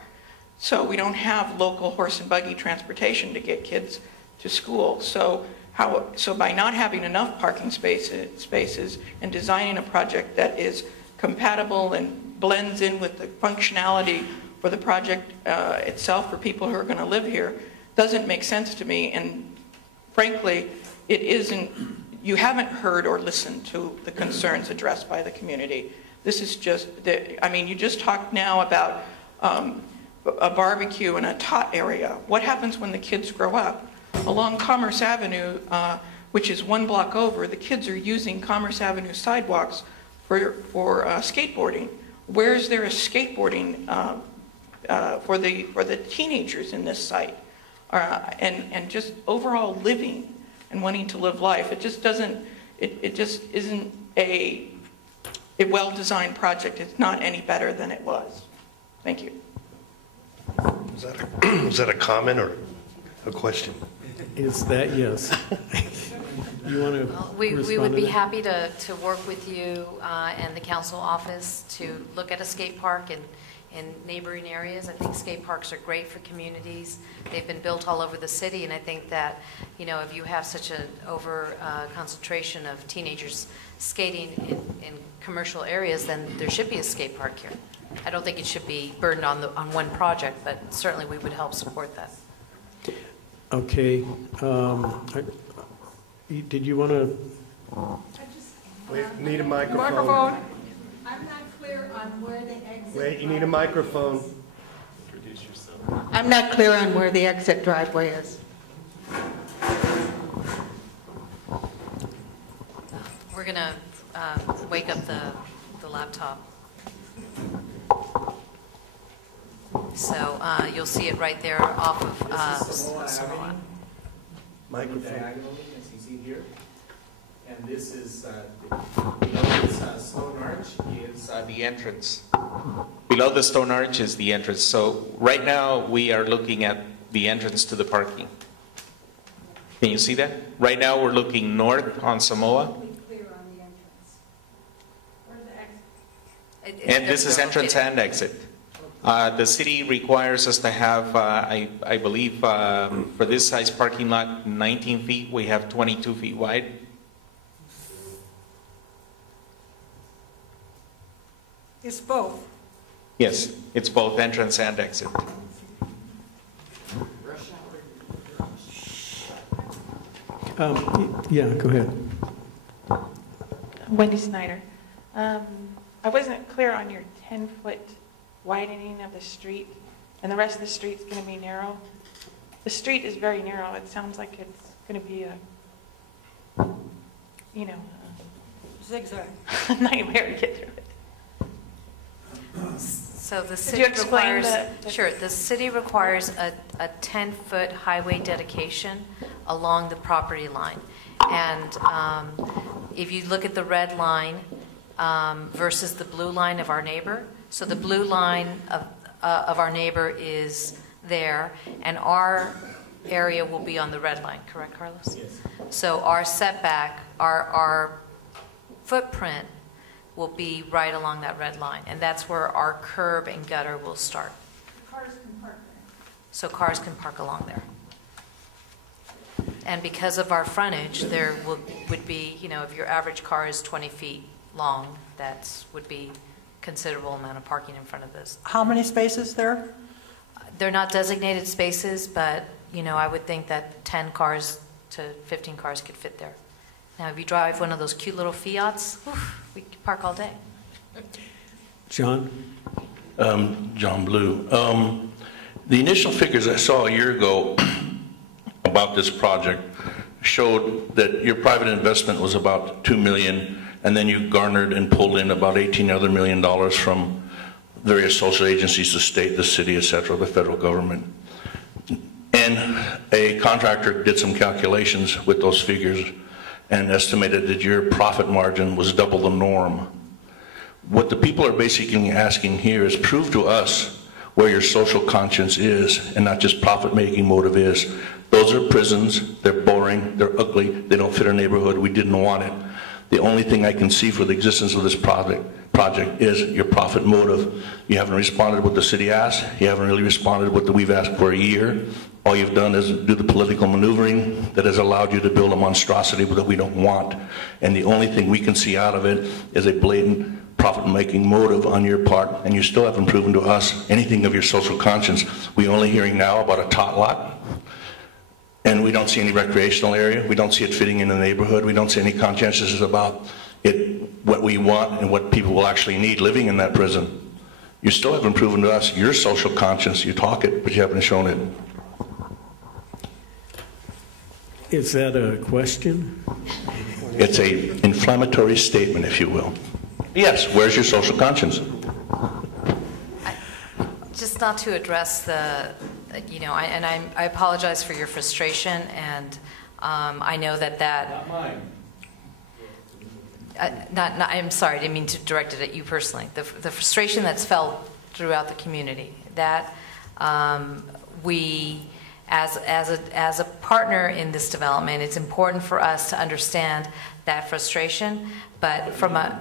So we don't have local horse and buggy transportation to get kids to school. So by not having enough parking spaces and designing a project that is compatible and blends in with the functionality for the project itself for people who are going to live here doesn't make sense to me. And frankly, it isn't, you haven't heard or listened to the concerns addressed by the community. This is just, you just talked now about a barbecue in a tot area. What happens when the kids grow up? Along Commerce Avenue, which is 1 block over, the kids are using Commerce Avenue sidewalks for skateboarding. Where is there a skateboarding for the teenagers in this site? And just overall living and wanting to live life. It just doesn't, it just isn't a well-designed project. It's not any better than it was. Thank you. Was that a comment or a question? Is that yes? You want to we would be happy to work with you and the council office to look at a skate park in neighboring areas. I think skate parks are great for communities. They've been built all over the city, and I think that, if you have such an over concentration of teenagers skating in commercial areas, then there should be a skate park here. I don't think it should be burdened on one project, but certainly we would help support that. Okay. Did you want to? Wait, need a microphone. Microphone. I'm not clear on where the exit. Wait, you need a microphone. Introduce yourself. I'm not clear on where the exit driveway is. We're going to wake up the laptop. So you'll see it right there off of Samoa. Microphone. Diagonally, as you see here. And this is, below this stone arch is the entrance. Below the stone arch is the entrance. So right now we are looking at the entrance to the parking. Can you see that? Right now we're looking north on Samoa. And this is entrance and exit. The city requires us to have, I believe, for this size parking lot, 19 feet. We have 22 feet wide. It's both. Yes, it's both entrance and exit. Yeah, go ahead. Wendy Snyder. I wasn't clear on your 10-foot widening of the street, and the rest of the street's going to be narrow. The street is very narrow. It sounds like it's going to be zigzag nightmare to get through it. So the Could city you explain requires, sure, the city requires a 10-foot highway dedication along the property line. And if you look at the red line versus the blue line of our neighbor, so the blue line of our neighbor is there, and our area will be on the red line, correct, Carlos? Yes. So our setback, our footprint will be right along that red line, and that's where our curb and gutter will start. Cars can park there. So cars can park along there. And because of our frontage, there would be, you know, if your average car is 20 feet long, that would be considerable amount of parking in front of this. How many spaces there? They're not designated spaces, but, you know, I would think that 10 cars to 15 cars could fit there. Now, if you drive one of those cute little Fiats, we could park all day. John? John Blue. The initial figures I saw a year ago about this project showed that your private investment was about $2 million, and then you garnered and pulled in about $18 other million from various social agencies, the state, the city, et cetera, the federal government. And a contractor did some calculations with those figures and estimated that your profit margin was double the norm. What the people are basically asking here is prove to us where your social conscience is and not just profit-making motive is. Those are prisons, they're boring, they're ugly, they don't fit our neighborhood, we didn't want it. The only thing I can see for the existence of this project is your profit motive. You haven't responded to what the city asked, you haven't really responded to what we've asked for a year. All you've done is do the political maneuvering that has allowed you to build a monstrosity that we don't want. And the only thing we can see out of it is a blatant profit-making motive on your part, and you still haven't proven to us anything of your social conscience. We're only hearing now about a tot lot, and we don't see any recreational area. We don't see it fitting in the neighborhood. We don't see any conscientiousness about it, what we want and what people will actually need living in that prison. You still haven't proven to us your social conscience. You talk it, but you haven't shown it. Is that a question? It's an inflammatory statement, if you will. Yes, where's your social conscience? Just not to address the, you know, I apologize for your frustration, and I know that Not mine. I'm sorry, I didn't mean to direct it at you personally. The frustration that's felt throughout the community, that we, as a partner in this development, it's important for us to understand that frustration, but from a...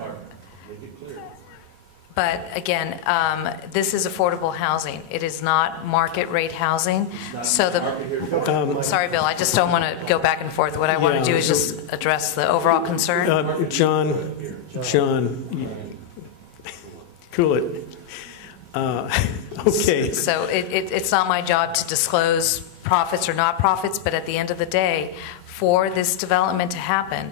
But again, this is affordable housing. It is not market rate housing. So sorry, Bill, I just don't want to go back and forth. What I want to do is just address the overall concern. John, cool it. Okay. So it's not my job to disclose profits or not profits, but at the end of the day, for this development to happen,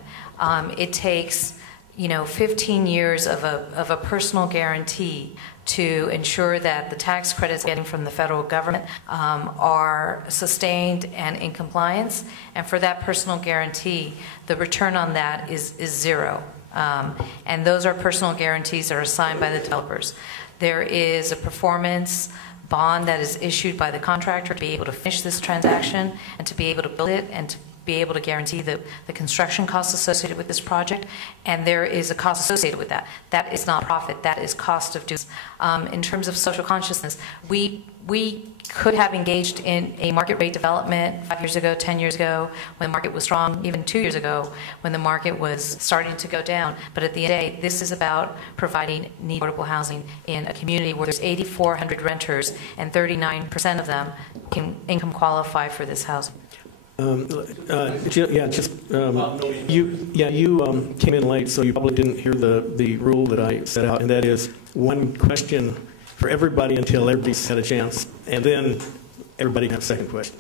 it takes 15 years of a personal guarantee to ensure that the tax credits getting from the federal government are sustained and in compliance. And for that personal guarantee, the return on that is zero. And those are personal guarantees that are signed by the developers. There is a performance bond that is issued by the contractor to be able to finish this transaction and to be able to build it and to be able to guarantee the construction costs associated with this project, and there is a cost associated with that. That is not profit, that is cost of doing. In terms of social consciousness, we could have engaged in a market rate development 5 years ago, 10 years ago, when the market was strong, even 2 years ago, when the market was starting to go down. But at the end of the day, this is about providing need affordable housing in a community where there's 8,400 renters and 39% of them can income qualify for this housing. You came in late, so you probably didn't hear the rule that I set out, and that is one question for everybody until everybody's had a chance, and then everybody can have a second question.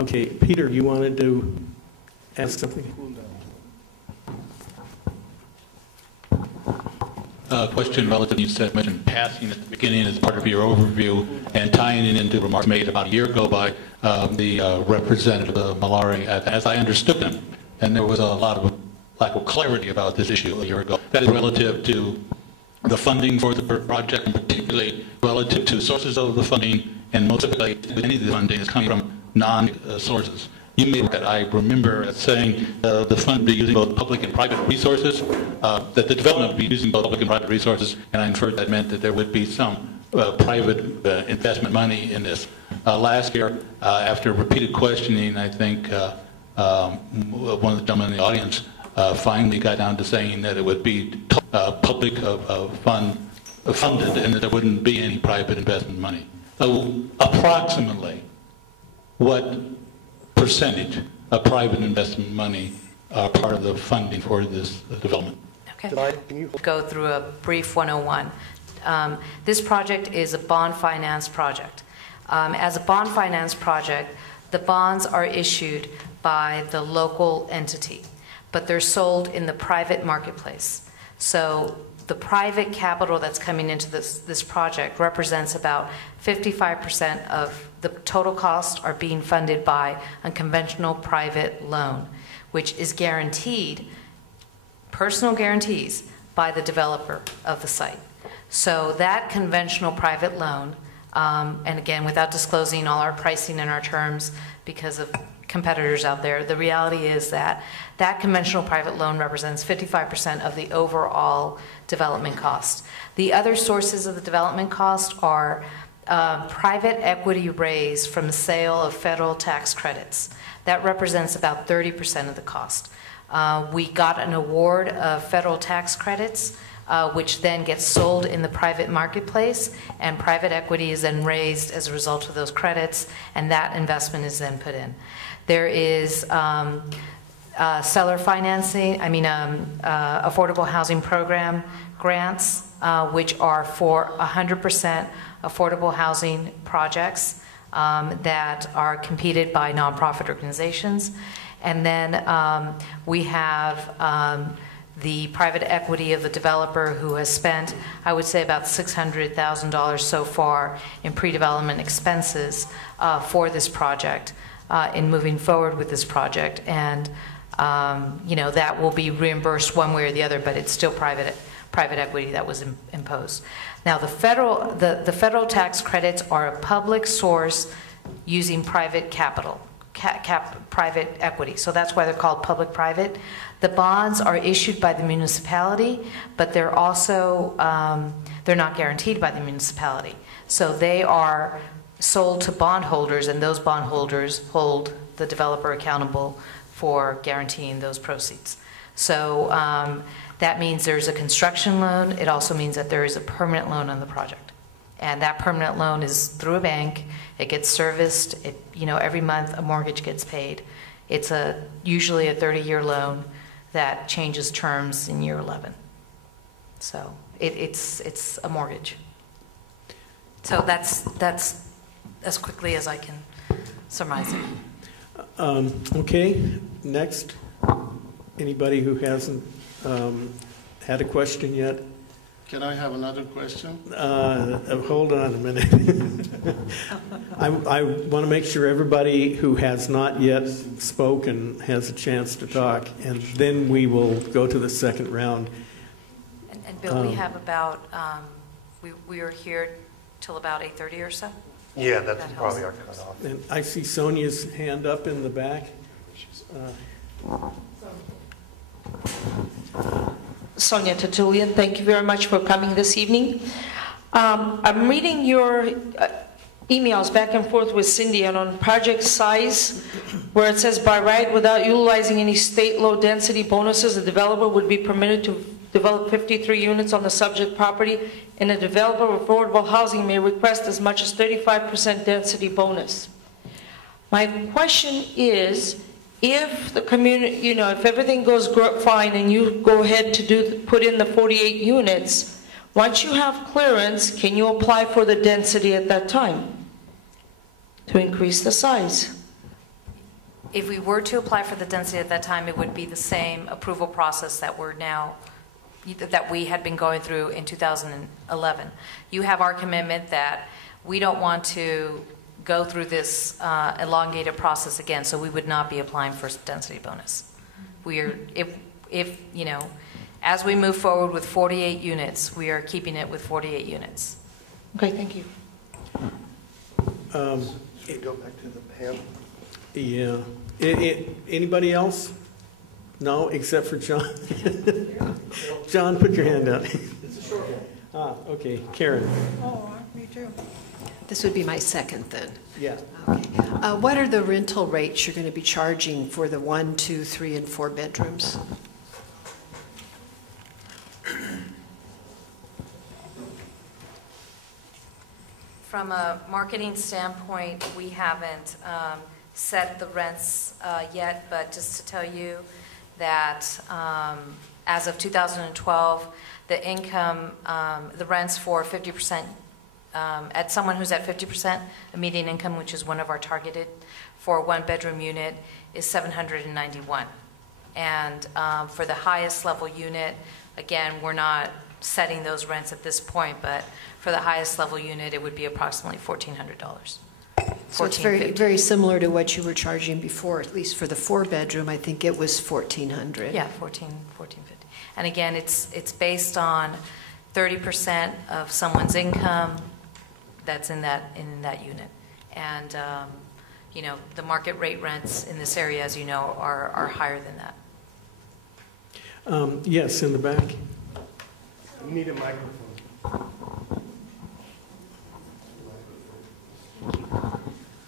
Okay, Peter, you wanted to ask something? Question relative to you said mentioned passing at the beginning as part of your overview and tying it into remarks made about a year ago by the representative of Malari, as I understood them, and there was a lot of lack of clarity about this issue a year ago. That is relative to the funding for the project, and particularly relative to sources of the funding, and most typically any of the funding is coming from non-sources. You made that I remember saying the fund would be using both public and private resources, that the development would be using both public and private resources, and I inferred that meant that there would be some private investment money in this. Last year, after repeated questioning, I think one of the gentlemen in the audience finally got down to saying that it would be public funded and that there wouldn't be any private investment money. So approximately, what percentage of private investment money are part of the funding for this development? Okay. Go through a brief 101. This project is a bond finance project. As a bond finance project, the bonds are issued by the local entity, but they're sold in the private marketplace. So the private capital that's coming into this project represents about 55% of the total cost are being funded by a conventional private loan, which is guaranteed, personal guarantees, by the developer of the site. So that conventional private loan, and again, without disclosing all our pricing and our terms because of competitors out there, the reality is that that conventional private loan represents 55% of the overall development cost. The other sources of the development cost are private equity raised from the sale of federal tax credits. That represents about 30% of the cost. We got an award of federal tax credits, which then gets sold in the private marketplace, and private equity is then raised as a result of those credits, and that investment is then put in. There is seller financing, affordable housing program grants, which are for 100% affordable housing projects that are competed by nonprofit organizations. And then we have the private equity of the developer who has spent, I would say, about $600,000 so far in pre-development expenses for this project, in moving forward with this project. And that will be reimbursed one way or the other, but it's still private equity that was imposed. Now, the federal tax credits are a public source using private capital. Private equity. So that's why they're called public-private. The bonds are issued by the municipality, but they're also, they're not guaranteed by the municipality. So they are sold to bondholders, and those bondholders hold the developer accountable for guaranteeing those proceeds. So that means there's a construction loan. It also means that there is a permanent loan on the project. And that permanent loan is through a bank. It gets serviced. Every month a mortgage gets paid. It's usually a 30-year loan that changes terms in year 11. So it's a mortgage. So that's as quickly as I can surmise it. Okay, next. Anybody who hasn't had a question yet? Can I have another question? Hold on a minute. I want to make sure everybody who has not yet spoken has a chance to talk, and then we will go to the second round. And Bill, we have about, we are here till about 8:30 or so? Yeah, that's probably our cutoff. And I see Sonia's hand up in the back. Sonia Tertullian, thank you very much for coming this evening. I'm reading your emails back and forth with Cindy, and on project size, where it says, by right, without utilizing any state low density bonuses, the developer would be permitted to develop 53 units on the subject property, and a developer of affordable housing may request as much as 35% density bonus. My question is, if the community, if everything goes fine and you go ahead to put in the 48 units, once you have clearance, can you apply for the density at that time to increase the size? If we were to apply for the density at that time, it would be the same approval process that we had been going through in 2011. You have our commitment that we don't want to go through this elongated process again, so we would not be applying for density bonus. As we move forward with 48 units, we are keeping it with 48 units. Okay, thank you. Go back to the panel. Yeah. Anybody else? No, except for John. John, put your hand up. It's a short one. Okay. Karen. Oh, me too. This would be my second then. Yeah. Okay. What are the rental rates you're going to be charging for the 1, 2, 3, and 4 bedrooms? From a marketing standpoint, we haven't set the rents yet, but just to tell you that as of 2012, the income, the rents for 50%, at someone who's at 50%, the median income, which is one of our targeted for a one-bedroom unit, is $791. And for the highest level unit, again, we're not setting those rents at this point, but for the highest level unit, it would be approximately $1,400. So it's very similar to what you were charging before, at least for the 4-bedroom. I think it was $1,400. Yeah, $1,450. And again, it's based on 30% of someone's income that's in that unit. And you know, the market rate rents in this area, as you know, are higher than that. Yes, in the back. You need a microphone.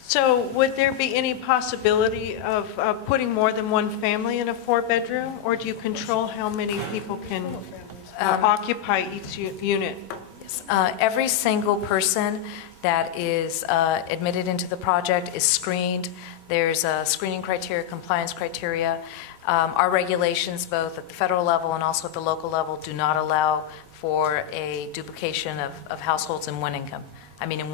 So would there be any possibility of putting more than one family in a 4-bedroom, or do you control how many people can occupy each unit? Yes. Every single person that is admitted into the project is screened. There's a screening criteria, compliance criteria. Our regulations, both at the federal level and also at the local level, do not allow for a duplication of households in one income. I mean, in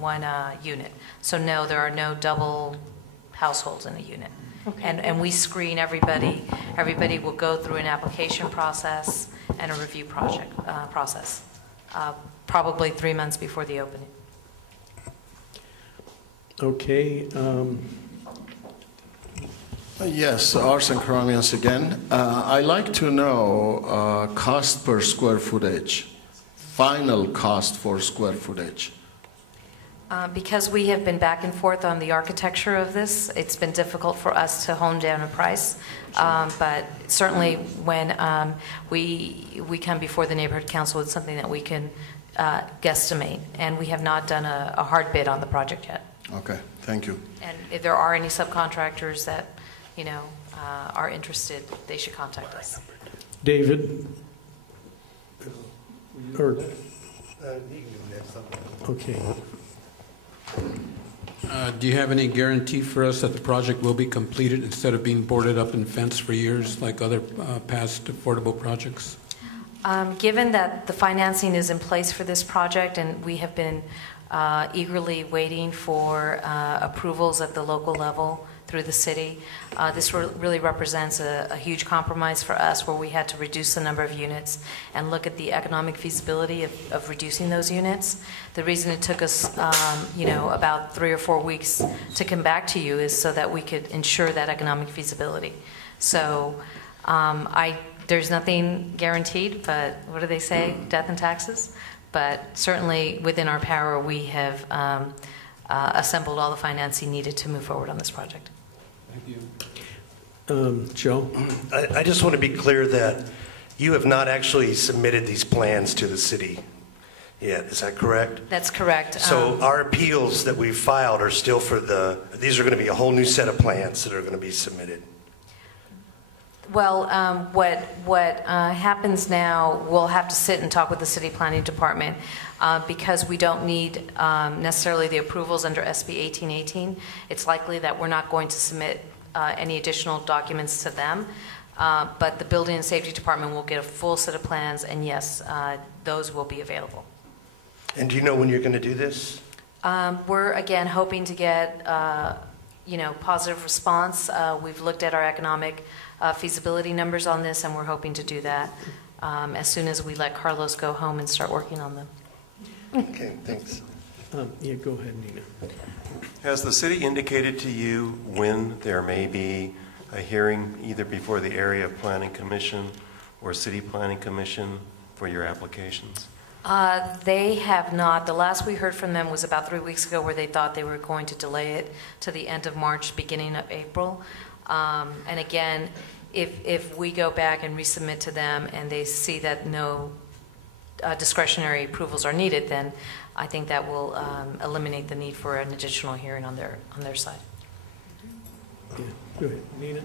one unit. So no, there are no double households in a unit. Okay. And we screen everybody. Everybody will go through an application process and a review process, probably 3 months before the opening. Okay. Yes, Arts and Cramians again. I'd like to know cost per square footage, final cost for square footage. Because we have been back and forth on the architecture of this, it's been difficult for us to hone down a price. But certainly when we come before the Neighborhood Council, it's something that we can guesstimate. And we have not done a hard bid on the project yet. Okay, thank you. And if there are any subcontractors that, you know, are interested, they should contact us. David? Or, okay. Do you have any guarantee for us that the project will be completed instead of being boarded up and fenced for years like other past affordable projects? Given that the financing is in place for this project and we have been eagerly waiting for approvals at the local level through the city, this really represents a huge compromise for us, where we had to reduce the number of units and look at the economic feasibility of reducing those units. The reason it took us you know, about 3 or 4 weeks to come back to you is so that we could ensure that economic feasibility. So there's nothing guaranteed, but what do they say, death and taxes? But certainly within our power, we have assembled all the financing needed to move forward on this project. Thank you. Joe? I just want to be clear that you have not actually submitted these plans to the city yet. Is that correct? That's correct. So our appeals that we've filed are still for these are going to be a whole new set of plans that are going to be submitted. Well, what happens now, we'll have to sit and talk with the city planning department because we don't need necessarily the approvals under SB 1818. It's likely that we're not going to submit any additional documents to them, but the building and safety department will get a full set of plans, and yes, those will be available. And do you know when you're going to do this? We're again hoping to get you know, positive response. We've looked at our economic feasibility numbers on this, and we're hoping to do that as soon as we let Carlos go home and start working on them. Okay, thanks. Yeah, go ahead, Nina. Has the city indicated to you when there may be a hearing either before the Area Planning Commission or City Planning Commission for your applications? They have not. The last we heard from them was about 3 weeks ago, where they thought they were going to delay it to the end of March, beginning of April. And again, if we go back and resubmit to them and they see that no discretionary approvals are needed, then I think that will eliminate the need for an additional hearing on their side. Yeah, go ahead, Nina.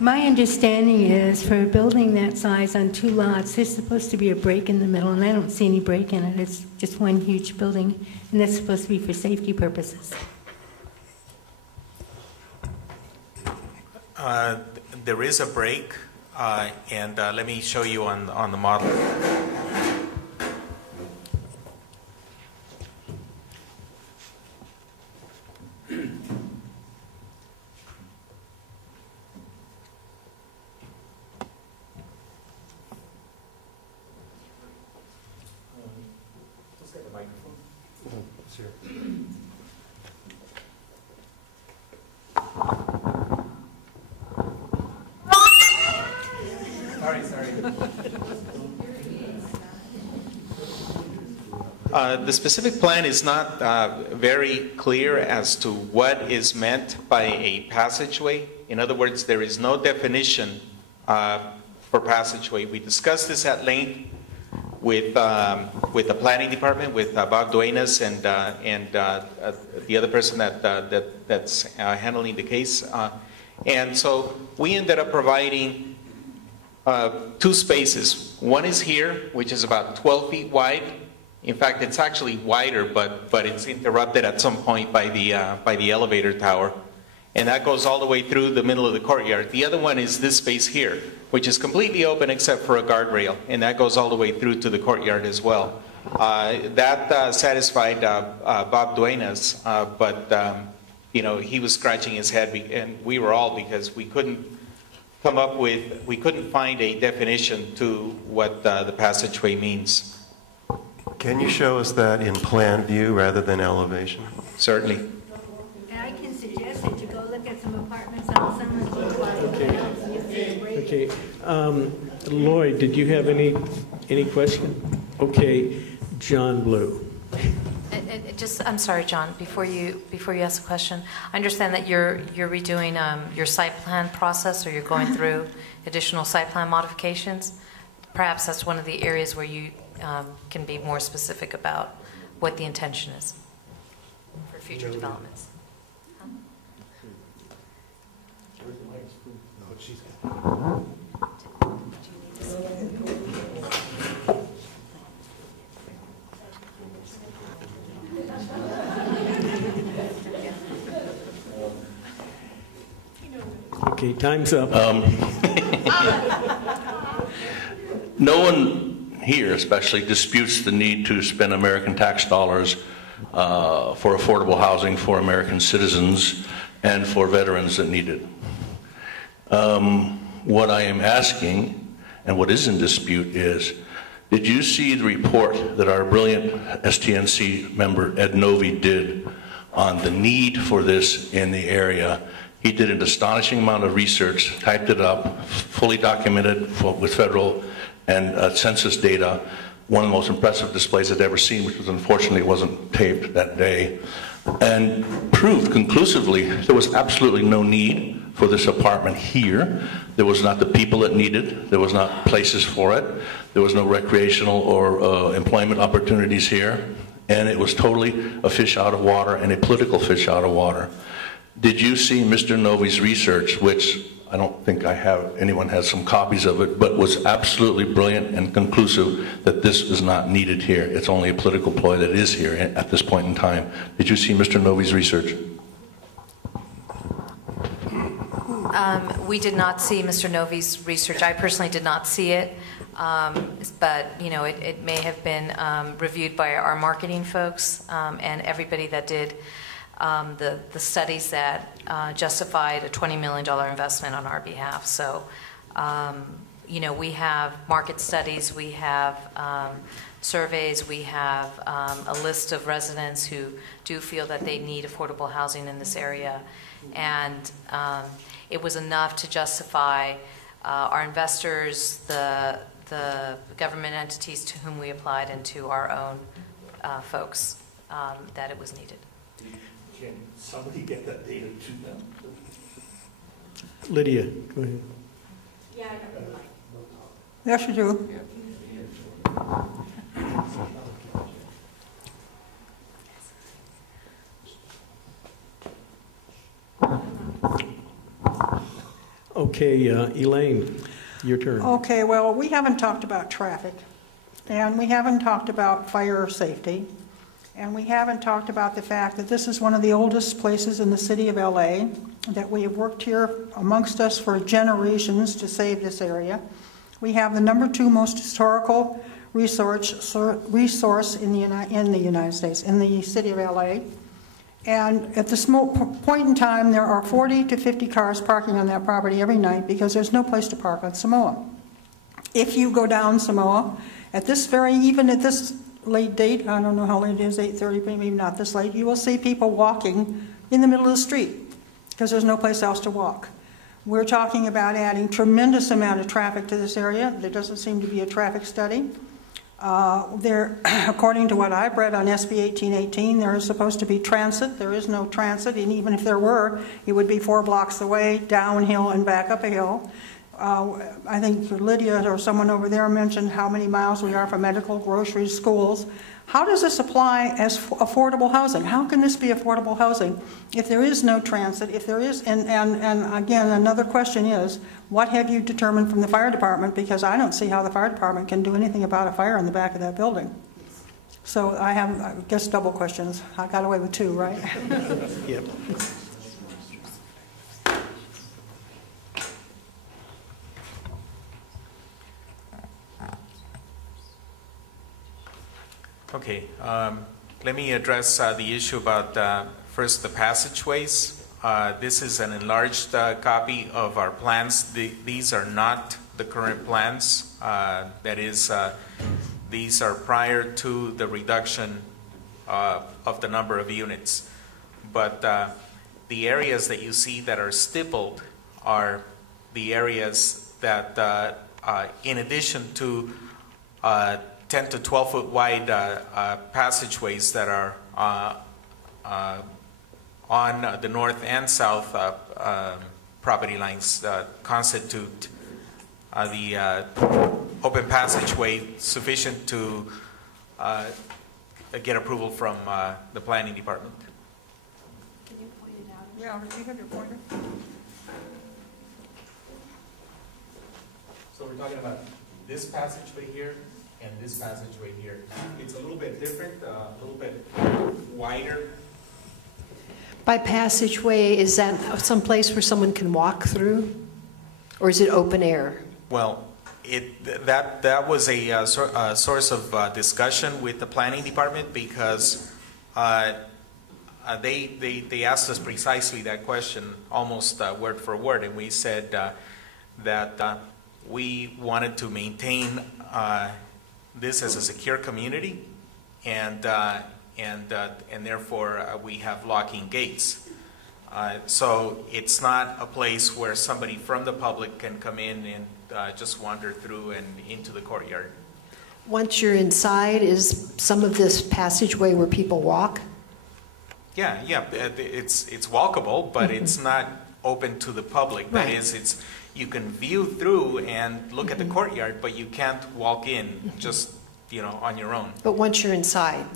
My understanding is for a building that size on 2 lots, there's supposed to be a break in the middle, and I don't see any break in it. It's just one huge building, and that's supposed to be for safety purposes. There is a break, and let me show you on the model. Let's get the microphone. Sorry. The specific plan is not very clear as to what is meant by a passageway. In other words, there is no definition for passageway. We discussed this at length with the planning department, with Bob Duenas and the other person that's handling the case. And so we ended up providing 2 spaces. One is here, which is about 12 feet wide. In fact, it's actually wider, but it's interrupted at some point by the elevator tower. And that goes all the way through the middle of the courtyard. The other one is this space here, which is completely open except for a guardrail, and that goes all the way through to the courtyard as well. That satisfied Bob Duenas, but he was scratching his head, and we were all, because we couldn't find a definition to what the passageway means. Can you show us that in plan view rather than elevation? Certainly. And I can suggest that you go look at some apartments on Summer Okay. Lloyd, did you have any question? Okay, John Blue. I'm sorry, John, before you ask a question, I understand that you're redoing your site plan process, or you're going through additional site plan modifications. Perhaps that's one of the areas where you can be more specific about what the intention is for future developments. Okay, time's up. No one here especially disputes the need to spend American tax dollars for affordable housing for American citizens and for veterans that need it. What I am asking, and what is in dispute, is did you see the report that our brilliant STNC member Ed Novi did on the need for this in the area? He did an astonishing amount of research, typed it up, fully documented with federal and census data, one of the most impressive displays I'd ever seen, which was unfortunately wasn't taped that day, and proved conclusively there was absolutely no need for this apartment here. There was not the people it needed. There was not places for it. There was no recreational or employment opportunities here. And it was totally a fish out of water, and a political fish out of water. Did you see Mr. Novi's research, which I don't think anyone has some copies of it, but was absolutely brilliant and conclusive that this is not needed here. It's only a political ploy that is here at this point in time. Did you see Mr. Novi's research? We did not see Mr. Novi's research. I personally did not see it, but it may have been reviewed by our marketing folks and everybody that did the studies that justified a $20 million investment on our behalf. So, we have market studies, we have surveys, we have a list of residents who do feel that they need affordable housing in this area. And it was enough to justify our investors, the government entities to whom we applied, and to our own folks that it was needed. Can somebody get that data to them? Lydia, go ahead. Yes, you do. Okay, Elaine, your turn. Okay, well, we haven't talked about traffic, and we haven't talked about fire safety, and we haven't talked about the fact that this is one of the oldest places in the city of LA, that we have worked here amongst us for generations to save this area. We have the #2 most historical resource in the United States, in the city of LA. And at this point in time, there are 40 to 50 cars parking on that property every night because there's no place to park on Samoa. If you go down Samoa, even at this late date, I don't know how late it is, 8:30, maybe not this late, you will see people walking in the middle of the street because there's no place else to walk. We're talking about adding tremendous amount of traffic to this area. There doesn't seem to be a traffic study. According to what I've read on SB 1818, there is supposed to be transit. There is no transit, and even if there were, it would be 4 blocks away, downhill and back up a hill. I think Lydia or someone over there mentioned how many miles we are from medical, groceries, schools. How does this apply as affordable housing? How can this be affordable housing if there is no transit, if there is, and again, another question is, what have you determined from the fire department? Because I don't see how the fire department can do anything about a fire in the back of that building. So I have, I guess, double questions. I got away with 2, right? Yep. Okay, let me address the issue about first the passageways. This is an enlarged copy of our plans. These are not the current plans. That is, these are prior to the reduction of the number of units. But the areas that you see that are stippled are the areas that, in addition to 10 to 12 foot wide passageways that are on the north and south property lines constitute the open passageway sufficient to get approval from the planning department. Can you point it out? Yeah, do you have your pointer? So we're talking about this passageway here and this passageway here. It's a little bit different, a little bit wider. By passageway, is that some place where someone can walk through? Or is it open air? Well, that was a source of discussion with the planning department because they asked us precisely that question, almost word for word, and we said that we wanted to maintain this as a secure community, and therefore we have locking gates. So it's not a place where somebody from the public can come in and just wander through and into the courtyard. Once you're inside, is some of this passageway where people walk? Yeah, it's walkable, but it's not open to the public. Right. That is, you can view through and look at the courtyard, but you can't walk in just on your own. But once you're inside,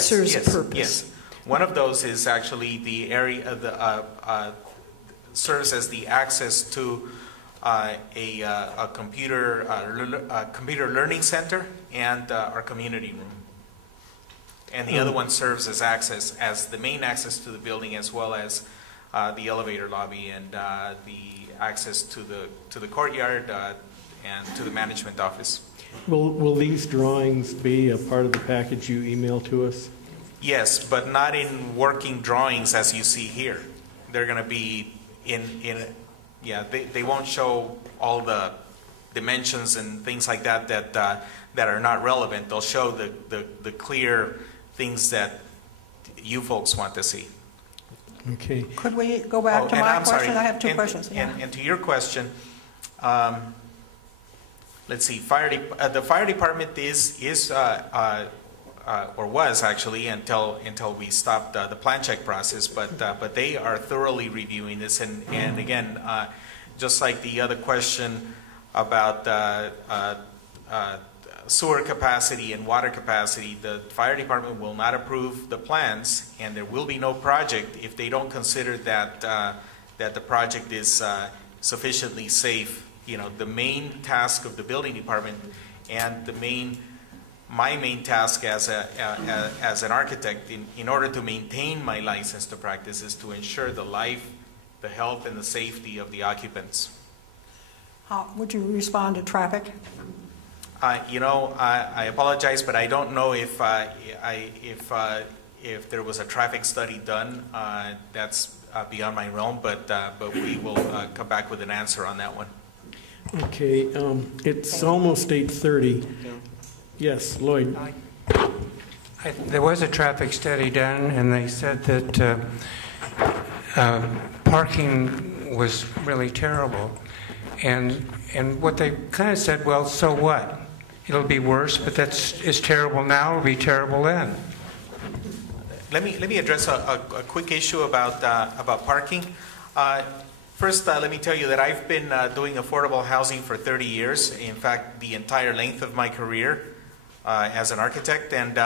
serves a purpose. Yes. One of those is actually the area of the serves as the access to a computer learning center and our community room. And the other one serves as the main access to the building, as well as the elevator lobby and the access to the courtyard and to the management office. Will these drawings be a part of the package you email to us? Yes, but not in working drawings as you see here. They're going to be they won't show all the dimensions and things like that that are not relevant. They'll show the clear things that you folks want to see. Okay. Could we go back to my question? I have 2 questions. And to your question, let's see. The fire department is or was actually until we stopped the plan check process, but they are thoroughly reviewing this, and again, just like the other question about sewer capacity and water capacity, the fire department will not approve the plans, and there will be no project if they don't consider that the project is sufficiently safe. You know, the main task of the building department and my main task as an architect in order to maintain my license to practice is to ensure the life, the health, and the safety of the occupants. How would you respond to traffic? You know, I apologize, but I don't know if there was a traffic study done. That's beyond my realm, but we will come back with an answer on that one. Okay, it's almost 8:30. Yes, Lloyd. There was a traffic study done, and they said that parking was really terrible. And what they kind of said, well, so what? It'll be worse, but it's terrible now, it'll be terrible then. Let me address a quick issue about parking. First, let me tell you that I've been doing affordable housing for 30 years. In fact, the entire length of my career as an architect, and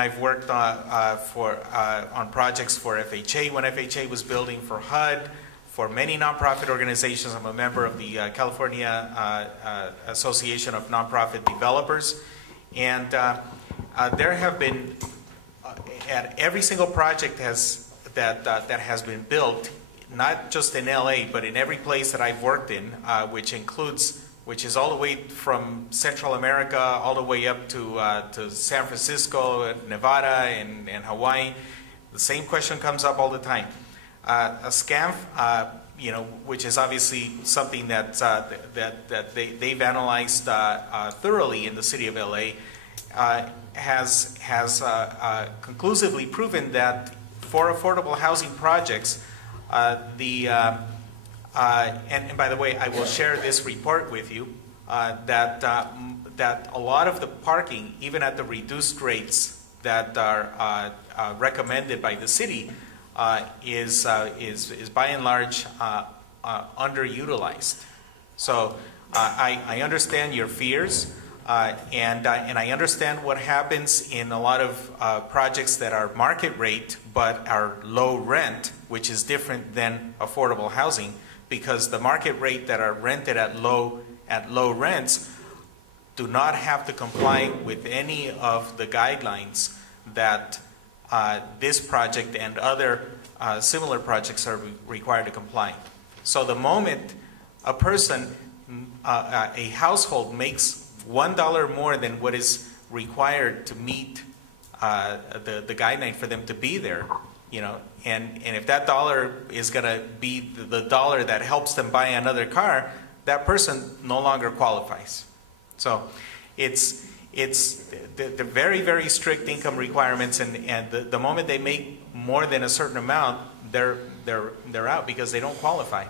I've worked on projects for FHA when FHA was building, for HUD, for many nonprofit organizations. I'm a member of the California Association of Nonprofit Developers, and there have been at every single project that has been built, not just in LA, but in every place that I've worked in, which is all the way from Central America all the way up to San Francisco, Nevada, and Hawaii. The same question comes up all the time. A SCAMF, you know, which is obviously something that they've analyzed thoroughly in the city of LA, has conclusively proven that for affordable housing projects, and by the way, I will share this report with you, that a lot of the parking, even at the reduced rates that are recommended by the city, is by and large underutilized. So I understand your fears, and I understand what happens in a lot of projects that are market rate but are low rent, which is different than affordable housing, because the market rate that are rented at low rents do not have to comply with any of the guidelines that this project and other similar projects are required to comply. So the moment a person, a household makes $1 more than what is required to meet the guideline for them to be there, you know, and if that dollar is going to be the dollar that helps them buy another car, that person no longer qualifies. So it's the very, very strict income requirements, and the moment they make more than a certain amount, they're out because they don't qualify.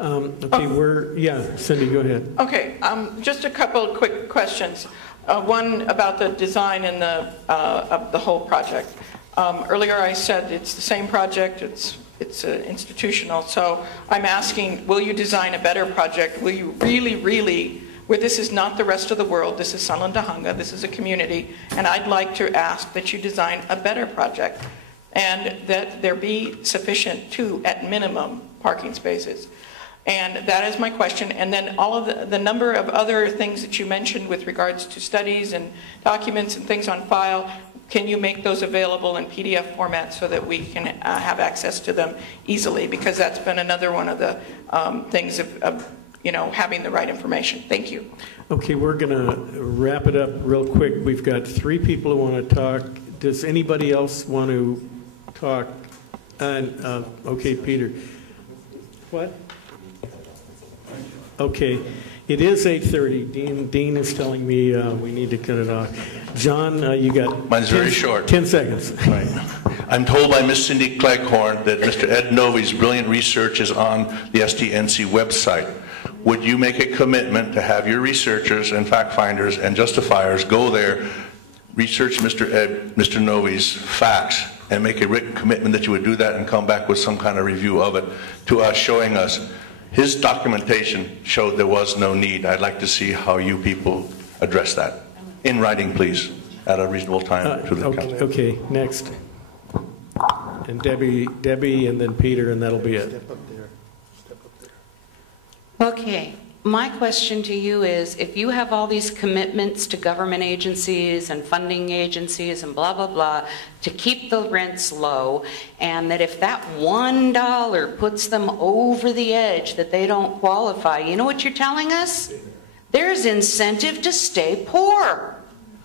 Okay, Cindy, go ahead. Okay, just a couple of quick questions. One about the design and of the whole project. Earlier I said it's the same project, it's institutional, so I'm asking, will you design a better project? Will you really, where this is not the rest of the world, this is Salundahanga, this is a community, and I'd like to ask that you design a better project and that there be sufficient, at minimum, parking spaces. And that is my question. And then all of the number of other things that you mentioned with regards to studies and documents and things on file, can you make those available in PDF format so that we can have access to them easily? Because that's been another one of the things of having the right information. Thank you. Okay, we're going to wrap it up real quick. We've got 3 people who want to talk. Does anybody else want to talk? Okay, Peter. What? Okay, it is 8:30. Dean is telling me we need to cut it off. John, you got Mine's very short. 10 seconds. Right. I'm told by Ms. Cindy Cleghorn that Mr. Ed Novi's brilliant research is on the STNC website. Would you make a commitment to have your researchers and fact finders and justifiers go there, research Mr. Novi's facts, and make a written commitment that you would do that and come back with some kind of review of it to us, showing us his documentation showed there was no need. I'd like to see how you people address that. In writing, please, at a reasonable time to the council. Okay, next. And Debbie, and then Peter, and that'll be it. Okay, my question to you is, if you have all these commitments to government agencies and funding agencies and blah, blah, blah, to keep the rents low, and that if that $1 puts them over the edge that they don't qualify, you know what you're telling us? There's incentive to stay poor.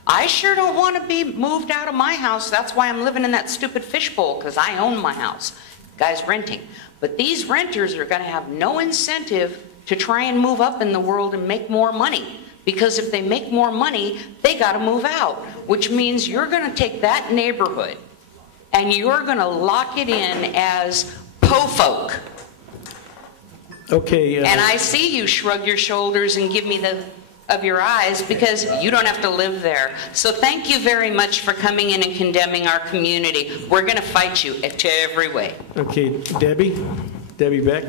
I sure don't want to be moved out of my house. That's why I'm living in that stupid fishbowl, because I own my house. Guy's renting. But these renters are going to have no incentive to try and move up in the world and make more money. Because if they make more money, they got to move out, which means you're going to take that neighborhood and you're going to lock it in as po-folk. Okay. And I see you shrug your shoulders and give me the of your eyes because you don't have to live there. So thank you very much for coming in and condemning our community. We're going to fight you every way. Okay, Debbie Beck.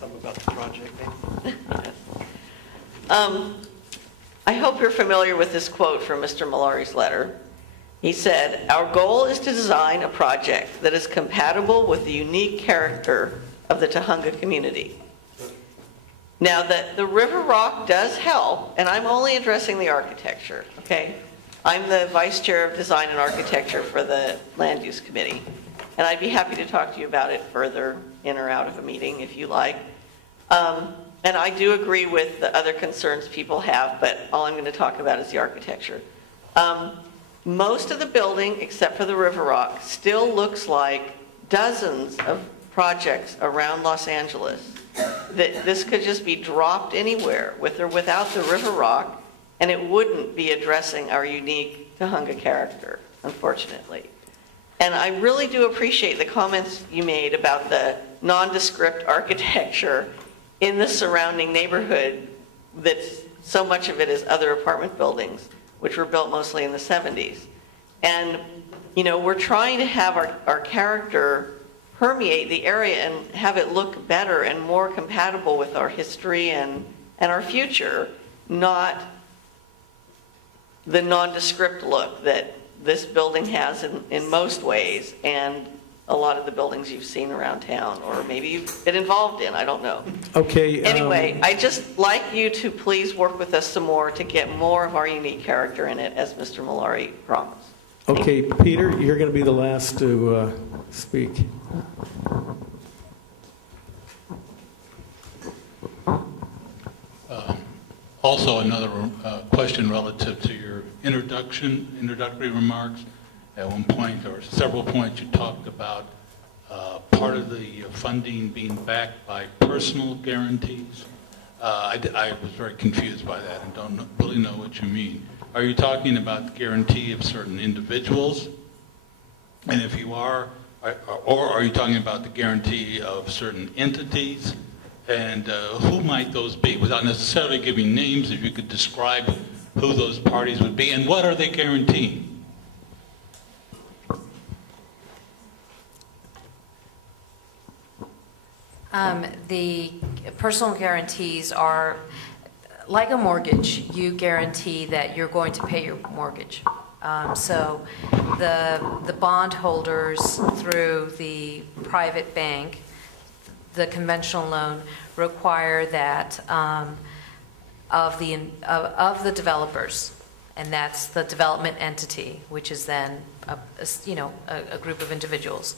Something about the project, maybe. I hope you're familiar with this quote from Mr. Malari's letter. He said, "Our goal is to design a project that is compatible with the unique character of the Tujunga community." Now, the River Rock does help, and I'm only addressing the architecture, okay? I'm the Vice Chair of Design and Architecture for the Land Use Committee, and I'd be happy to talk to you about it further in or out of a meeting if you like. And I do agree with the other concerns people have, but all I'm going to talk about is the architecture. Most of the building, except for the River Rock, still looks like dozens of projects around Los Angeles. This could just be dropped anywhere, with or without the River Rock, and it wouldn't be addressing our unique Tujunga character, unfortunately. And I really do appreciate the comments you made about the nondescript architecture in the surrounding neighborhood, that so much of it is other apartment buildings, which were built mostly in the 70s. And, you know, we're trying to have our character permeate the area and have it look better and more compatible with our history and our future, not the nondescript look that this building has in most ways, and a lot of the buildings you've seen around town, or maybe you've been involved in, I don't know. Okay. Anyway, I'd just like you to please work with us some more to get more of our unique character in it, as Mr. Malari promised. Okay, Peter, you're going to be the last to speak. Also, another question relative to your introductory remarks. At one point, or several points, you talked about part of the funding being backed by personal guarantees. I was very confused by that and don't really know what you mean. Are you talking about the guarantee of certain individuals? And if you are, or are you talking about the guarantee of certain entities? And who might those be? Without necessarily giving names, if you could describe who those parties would be and what are they guaranteeing? The personal guarantees are like a mortgage. You guarantee that you're going to pay your mortgage. So the bondholders through the private bank, the conventional loan, require that of the developers, and that's the development entity, which is then a group of individuals,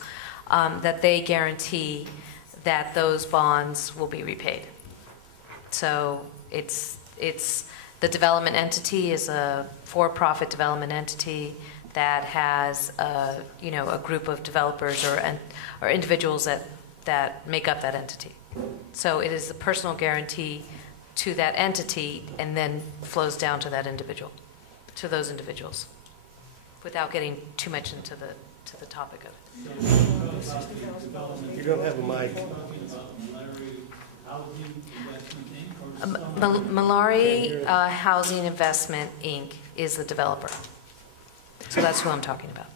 that they guarantee that those bonds will be repaid. So it's the development entity is a for-profit development entity that has a group of developers or individuals that make up that entity. So it is the personal guarantee to that entity and then flows down to that individual, to those individuals, without getting too much into the topic of it. You don't have a mic. Malari Housing Investment, Inc. is the developer. So that's who I'm talking about.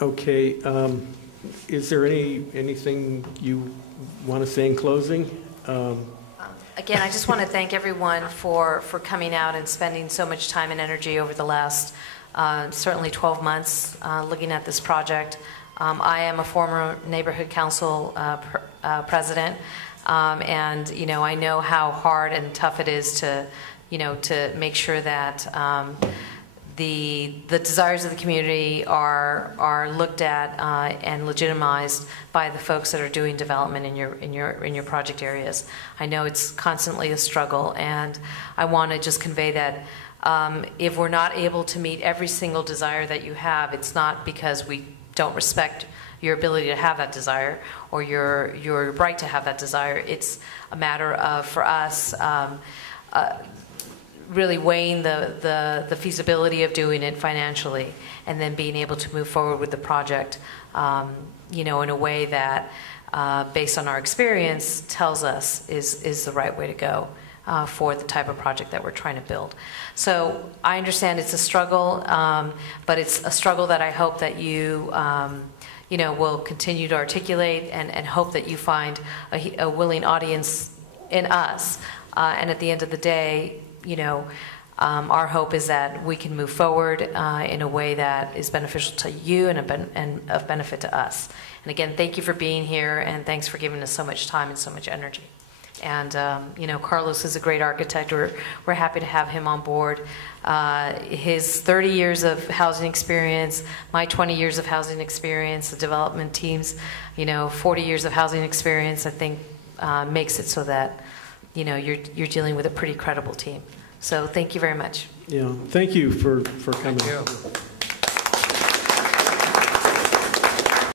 Okay. Is there anything you want to say in closing? Again, I just want to thank everyone for coming out and spending so much time and energy over the last certainly 12 months looking at this project. I am a former neighborhood council president. And, I know how hard and tough it is to, to make sure that the desires of the community are looked at and legitimized by the folks that are doing development in your project areas. I know it's constantly a struggle, and I want to just convey that if we're not able to meet every single desire that you have, it's not because we don't respect your ability to have that desire or your right to have that desire. It's a matter of, for us, really weighing the feasibility of doing it financially, and then being able to move forward with the project, in a way that, based on our experience, tells us is the right way to go for the type of project that we're trying to build. So I understand it's a struggle, but it's a struggle that I hope that you will continue to articulate, and hope that you find a willing audience in us. And at the end of the day, our hope is that we can move forward in a way that is beneficial to you and of benefit to us. And again, thank you for being here, and thanks for giving us so much time and so much energy. And, Carlos is a great architect. We're happy to have him on board. His 30 years of housing experience, my 20 years of housing experience, the development teams, 40 years of housing experience, I think makes it so that, you're dealing with a pretty credible team. So thank you very much. Yeah, thank you for coming. Thank you.